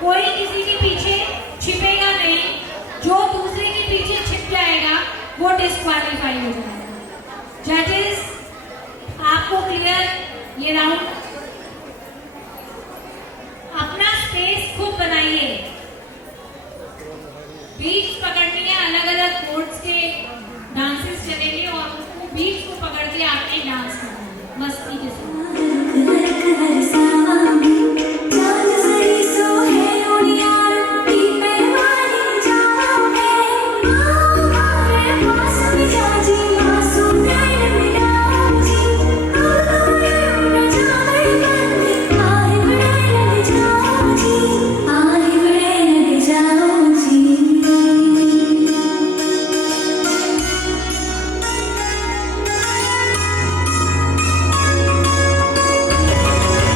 कोई किसी के पीछे छिपेगा नहीं, जो दूसरे के पीछे छिप जाएगा वो डिस्क्वालीफाई हो जाएगा। जजेस आपको क्लियर ये राउंड, अपना स्पेस खुद बनाइए। बीट्स पकड़नी है, अलग अलग कोड्स के डांसेस चलेंगे और उसको बीट्स को पकड़ के आपने डांस करना है मस्ती के साथ।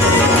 Thank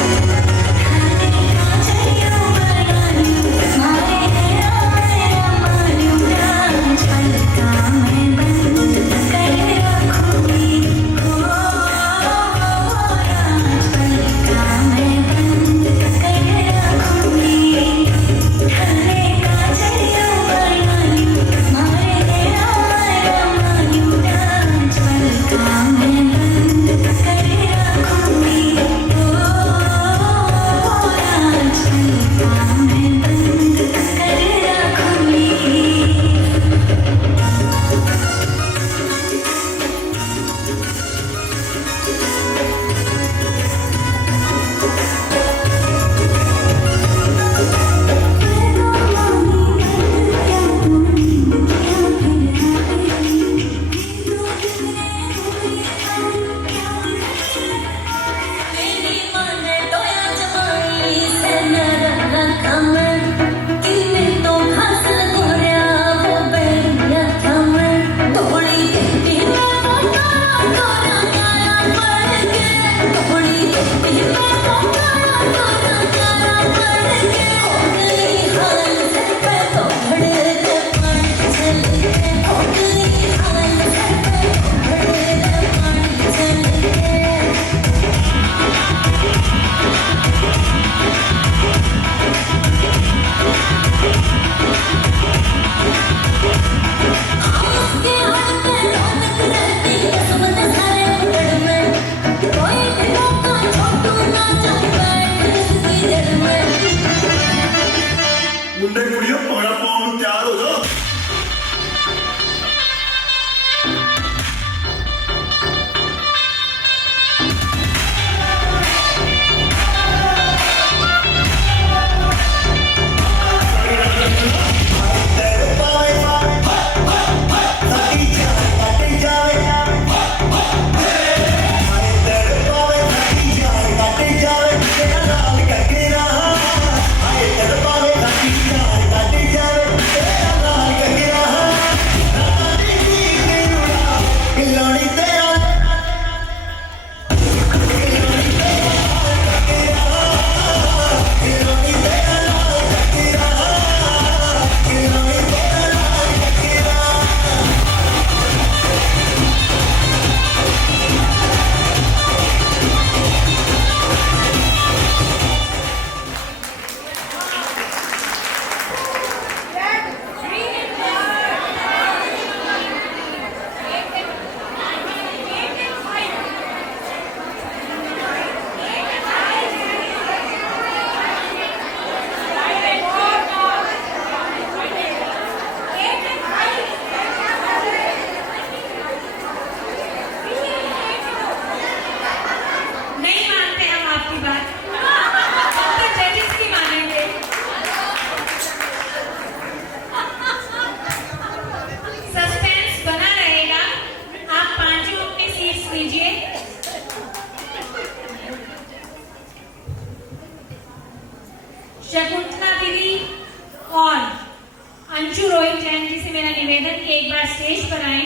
स्टेज पर आए,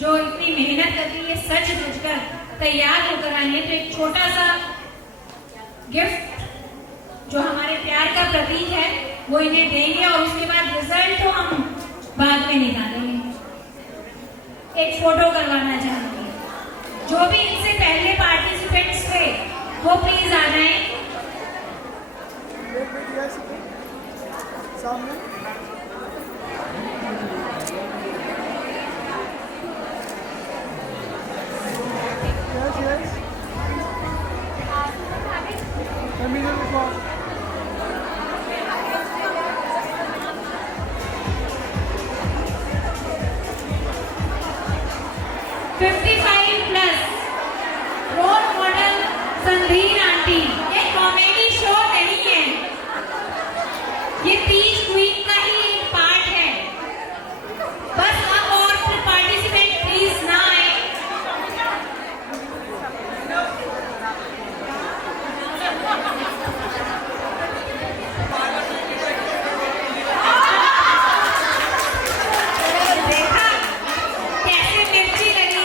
जो इतनी मेहनत करके ये सच कर तैयार होकर आए हैं, तो एक छोटा सा गिफ्ट जो हमारे प्यार का प्रतीक है वो इन्हें देंगे और उसके बाद रिजल्ट तो हम बाद में निकालेंगे। एक फोटो करवाना चाहूंगी। जो भी इनसे पहले पार्टिसिपेंट्स थे वो प्लीज आ जाएं। Role model Sandhir aunty. ये कॉमेडी शो नहीं है, ये तीज क्वीन का ही पार्ट है। बस अब और पार्टिसिपेंट प्लीज ना आए। देखा कैसे मिर्ची लगी।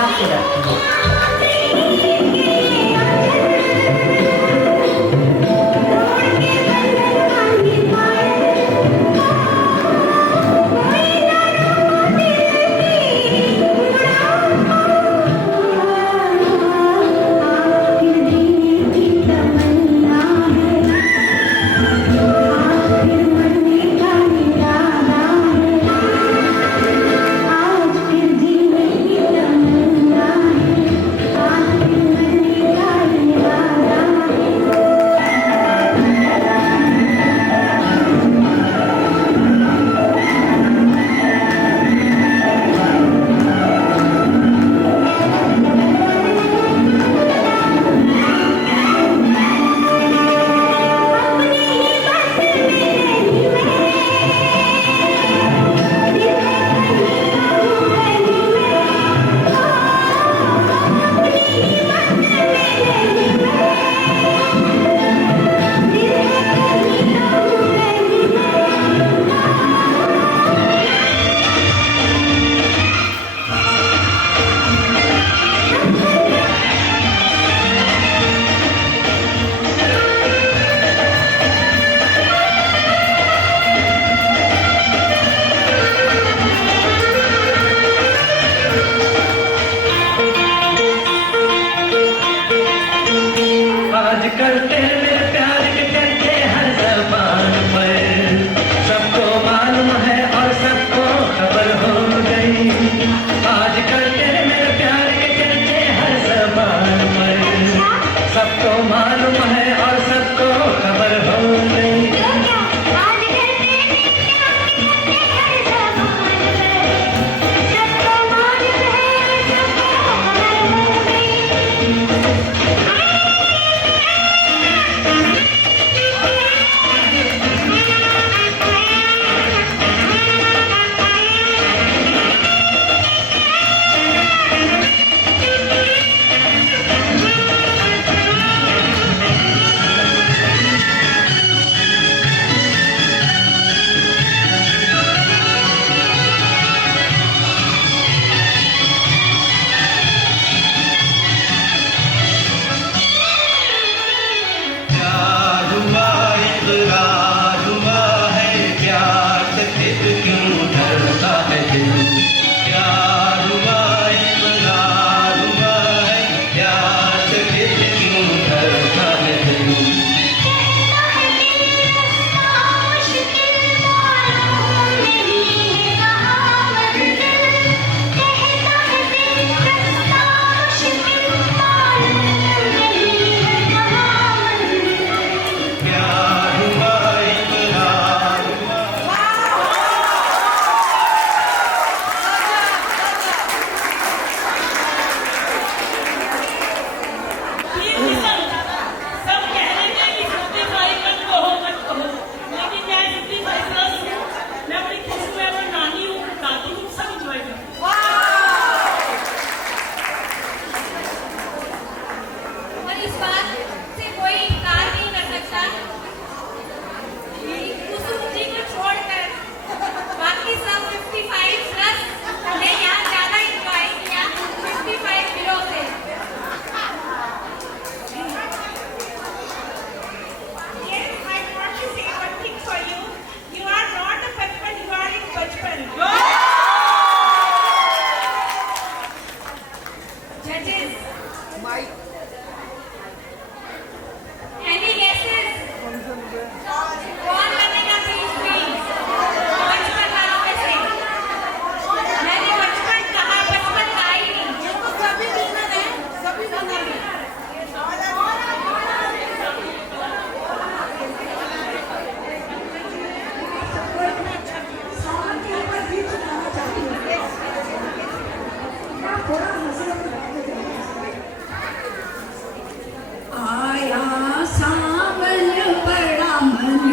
हिसाब से रखती हूँ। आजकल तेरे प्यार के चर्चे हर ज़बान पर, सबको मालूम है और सबको खबर हो गई। आजकल तेरे मेरे प्यार के चर्चे हर ज़बान पर, सबको मालूम है और सबको खबर हो गई। आया सावन बड़ा मन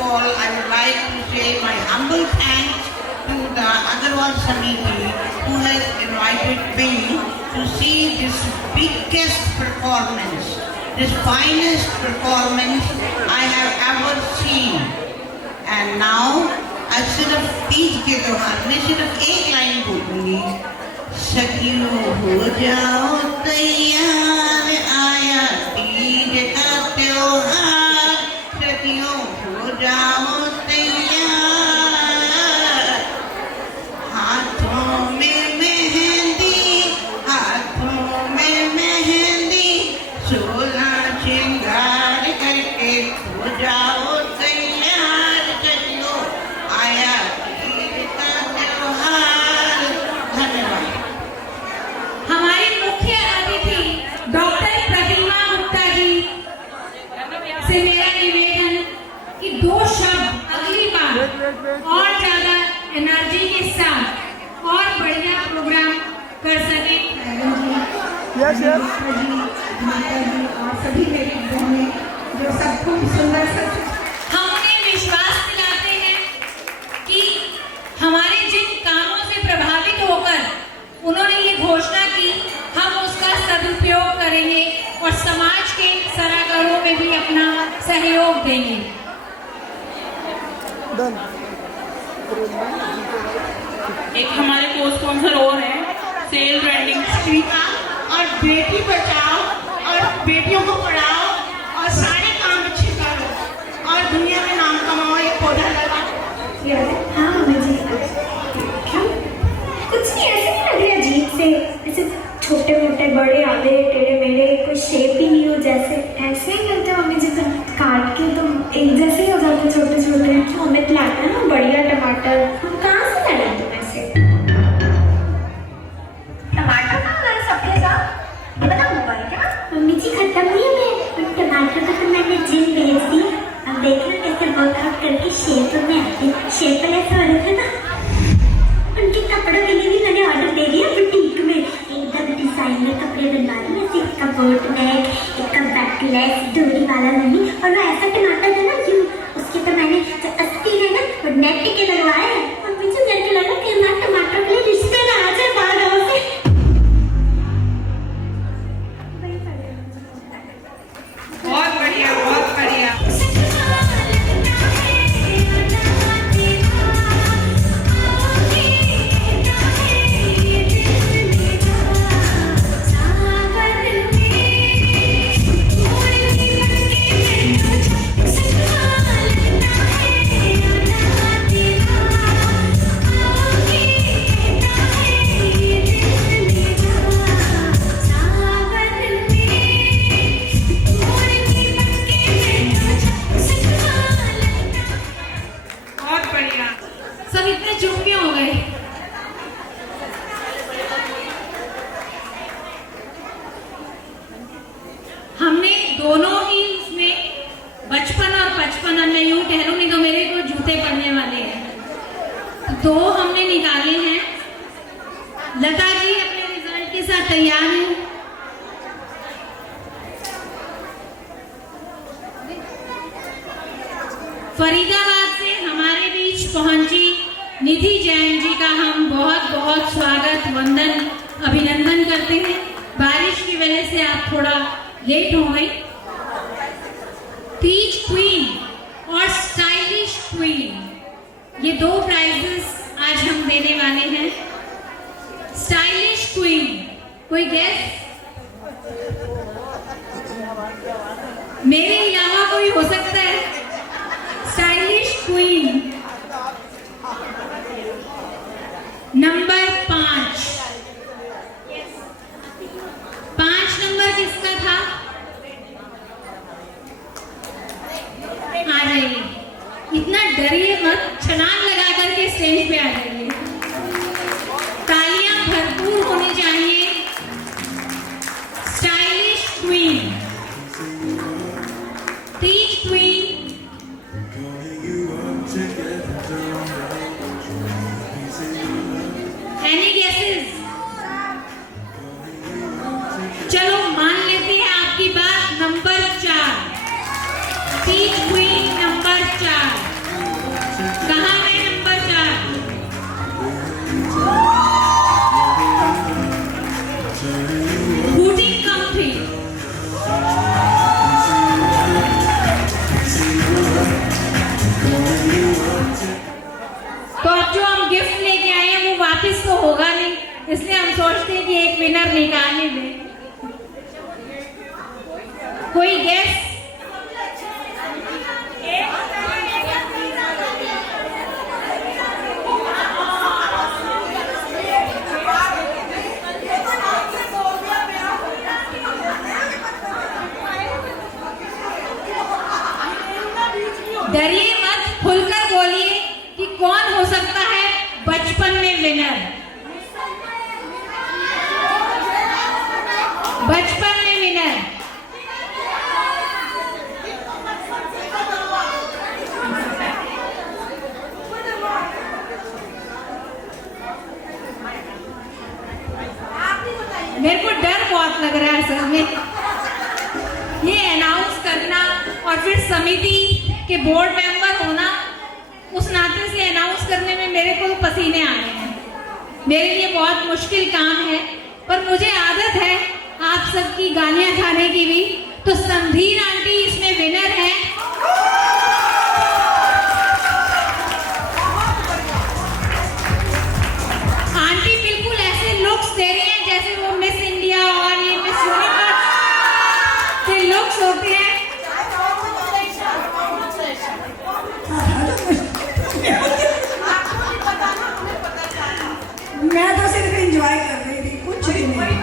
all, I would like to say my humble thanks to the Agarwal Samiti who has invited me to see this biggest performance, this finest performance I have ever seen. And now, आज सिर्फ तीज के त्योहार में सिर्फ एक line बोलूंगी, सखियों हो जाओ तैयार, आया तीज का त्योहार, सखियों हो जाओ तैयार, हाथों में मेहंदी, हाथों में मेहंदी, सोलह श्रृंगार करके हो जाओ तैयार, सखियों आया तीज का त्योहार। धन्यवाद। हमारी मुख्य अतिथि डॉक्टर प्रतिमा गुप्ता जी से मेरा निवेदन कि 2 शब्द अगली बार और ज्यादा एनर्जी के साथ और बढ़िया प्रोग्राम कर सके। माता जी और सभी मेरी बहनें जो सब खूब सुंदर सब हम उन्हें विश्वास दिलाते हैं कि हमारे जिन कामों से प्रभावित होकर उन्होंने ये घोषणा की, हम उसका सदुपयोग करेंगे और समाज के सरागरों में भी अपना सहयोग देंगे। एक हमारे को स्पॉन्सर और है सेल ब्रांडिंग श्रीका और बेटी बचाओ और बेटियों को पढ़ाओ और सारे काम अच्छे करो और दुनिया में नाम कमाओ, एक पौधा लगाओ। हाँ मम्मी जी। क्यों? कुछ नहीं, ऐसे नहीं लग रही अजीब से, ऐसे छोटे मोटे बड़े आधे टेढ़े मेढ़े, कोई शेप ही नहीं हो जैसे। ऐसे ही करते मम्मी जी, तो काट के तो एक जैसे ही हो जाते छोटे छोटे। हमें लाना है ना बढ़िया टमाटर, हम कहाँ से लाए तुम ऐसे? टमाटर कहाँ लाए सबके साथ? बता मोबाइल क्या? मम्मी जी खत्म नहीं है, टमाटर को तो मैंने जिम भेज दी। अब देख लो कैसे वर्कआउट करके शेप में आती, शेप ऐसा हो रहा था ना। उनके कपड़ों के लिए भी मैंने ऑर्डर दे दिया बुटीक में, एकदम डिजाइनर कपड़े बनवा रही हूँ, एक का बोट नेक, एक का बैकलेस डोरी वाला नहीं, और वो ऐसा टमाटर है ना यूं, उसके तो मैंने जो अस्ती है ना वो नेट के लगवाए हैं। और मुझे डर के लगा कि हमारे टमाटर के लिए रिश्ते ना आ जाए बाहर गाँव से। बहुत बढ़िया, बहुत बढ़िया। सब इतने चुप क्यों हो गए? हमने दोनों ही उसमें बचपन और 55, मैं यूं कह लूं, नहीं तो मेरे को जूते पड़ने वाले हैं। 2 हमने निकाले हैं। लता जी अपने रिजल्ट के साथ तैयार हैं? फरीदाबाद से हमारे बीच पहुंची निधि जैन जी का हम बहुत बहुत स्वागत, वंदन, अभिनंदन करते हैं। बारिश की वजह से आप थोड़ा लेट हो गई। तीज क्वीन और स्टाइलिश क्वीन, ये 2 प्राइजेस आज हम देने वाले हैं। स्टाइलिश क्वीन, कोई गेस? मेरे अलावा कोई हो सकता है? स्टाइलिश क्वीन नंबर 5 नंबर किसका था? आ जाइए, इतना डरिए मत, छलांग लगा करके स्टेज पे आ जाइए। तालियां भरपूर होनी चाहिए। Stylish queen, Teej queen, any guesses? चलो मान लेते हैं आपकी बात। Number 4, Teej queen number 4। निकाल ही दे। कोई गेस? डरिए मत, खुलकर बोलिए कि कौन हो सकता है बचपन में विनर। बचपन में विनर मेरे को डर बहुत लग रहा है असल में ये अनाउंस करना और फिर समिति के बोर्ड मेंबर होना, उस नाते से अनाउंस करने में मेरे को पसीने आ रहे हैं। मेरे लिए बहुत मुश्किल काम है, पर मुझे आदत है आप सबकी गालियां खाने की भी। तो संधीर आंटी इसमें विनर है। आंटी बिल्कुल ऐसे लुक्स दे रही हैं जैसे वो मिस इंडिया और ये मिस यूनिवर्स के लुक्स होते हैं। मैं तो सिर्फ एंजॉय कर रही थी, कुछ भी नहीं।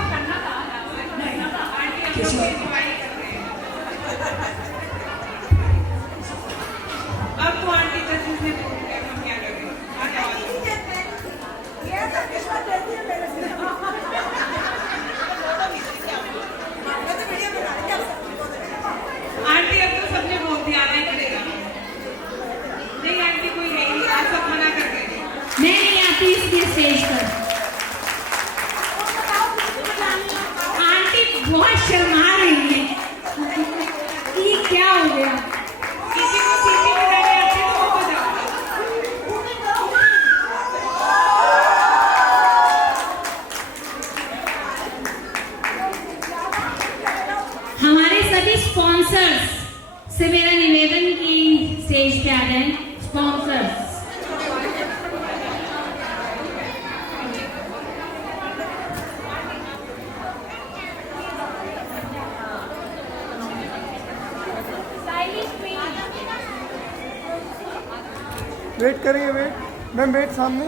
अब तो आंटी जजेस ने बोल दिया हम क्या करें। आंटी अब तो सबने बोल दिया आना ही पड़ेगा। नहीं आंटी कोई नहीं, आज सब मना कर गए। मैं नहीं आती इसके स्टेज पर। आंटी बहुत शर्मा रही है। ये क्या हो गया? किसी को सीटी बजाने आती तो वो बजाओ। हमारे सभी स्पॉन्सर्स से मेरा निवेदन की स्टेज पे आ जाए। स्पॉन्सर्स वेट करेंगे, वेट मैम, वेट सामने।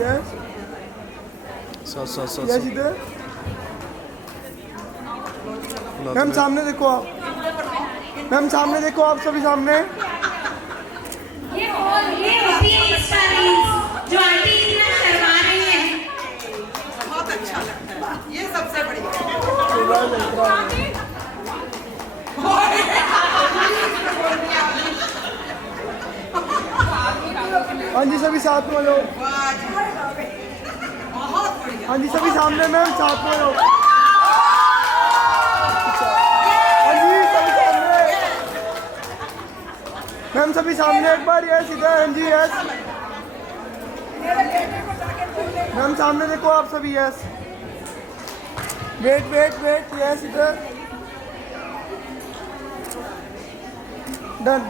यस यस, इधर मैम, सामने देखो आप। मैम सामने देखो आप, सभी सामने। ये होती है इंस्टा रील्स जो आंटी इतना शर्मा रही है। बहुत अच्छा लगता है, ये सबसे बढ़िया। हाँ जी, सभी साथ में लो। बहुत बढ़िया। हाँ जी, सभी सामने मैम, साथ में लो। हाँ जी, सभी सामने मैम, सभी सामने एक बार। यस इधर। हाँ जी, यस मैम, सामने देखो आप सभी। Yes, wait wait wait. Yes इधर। डन।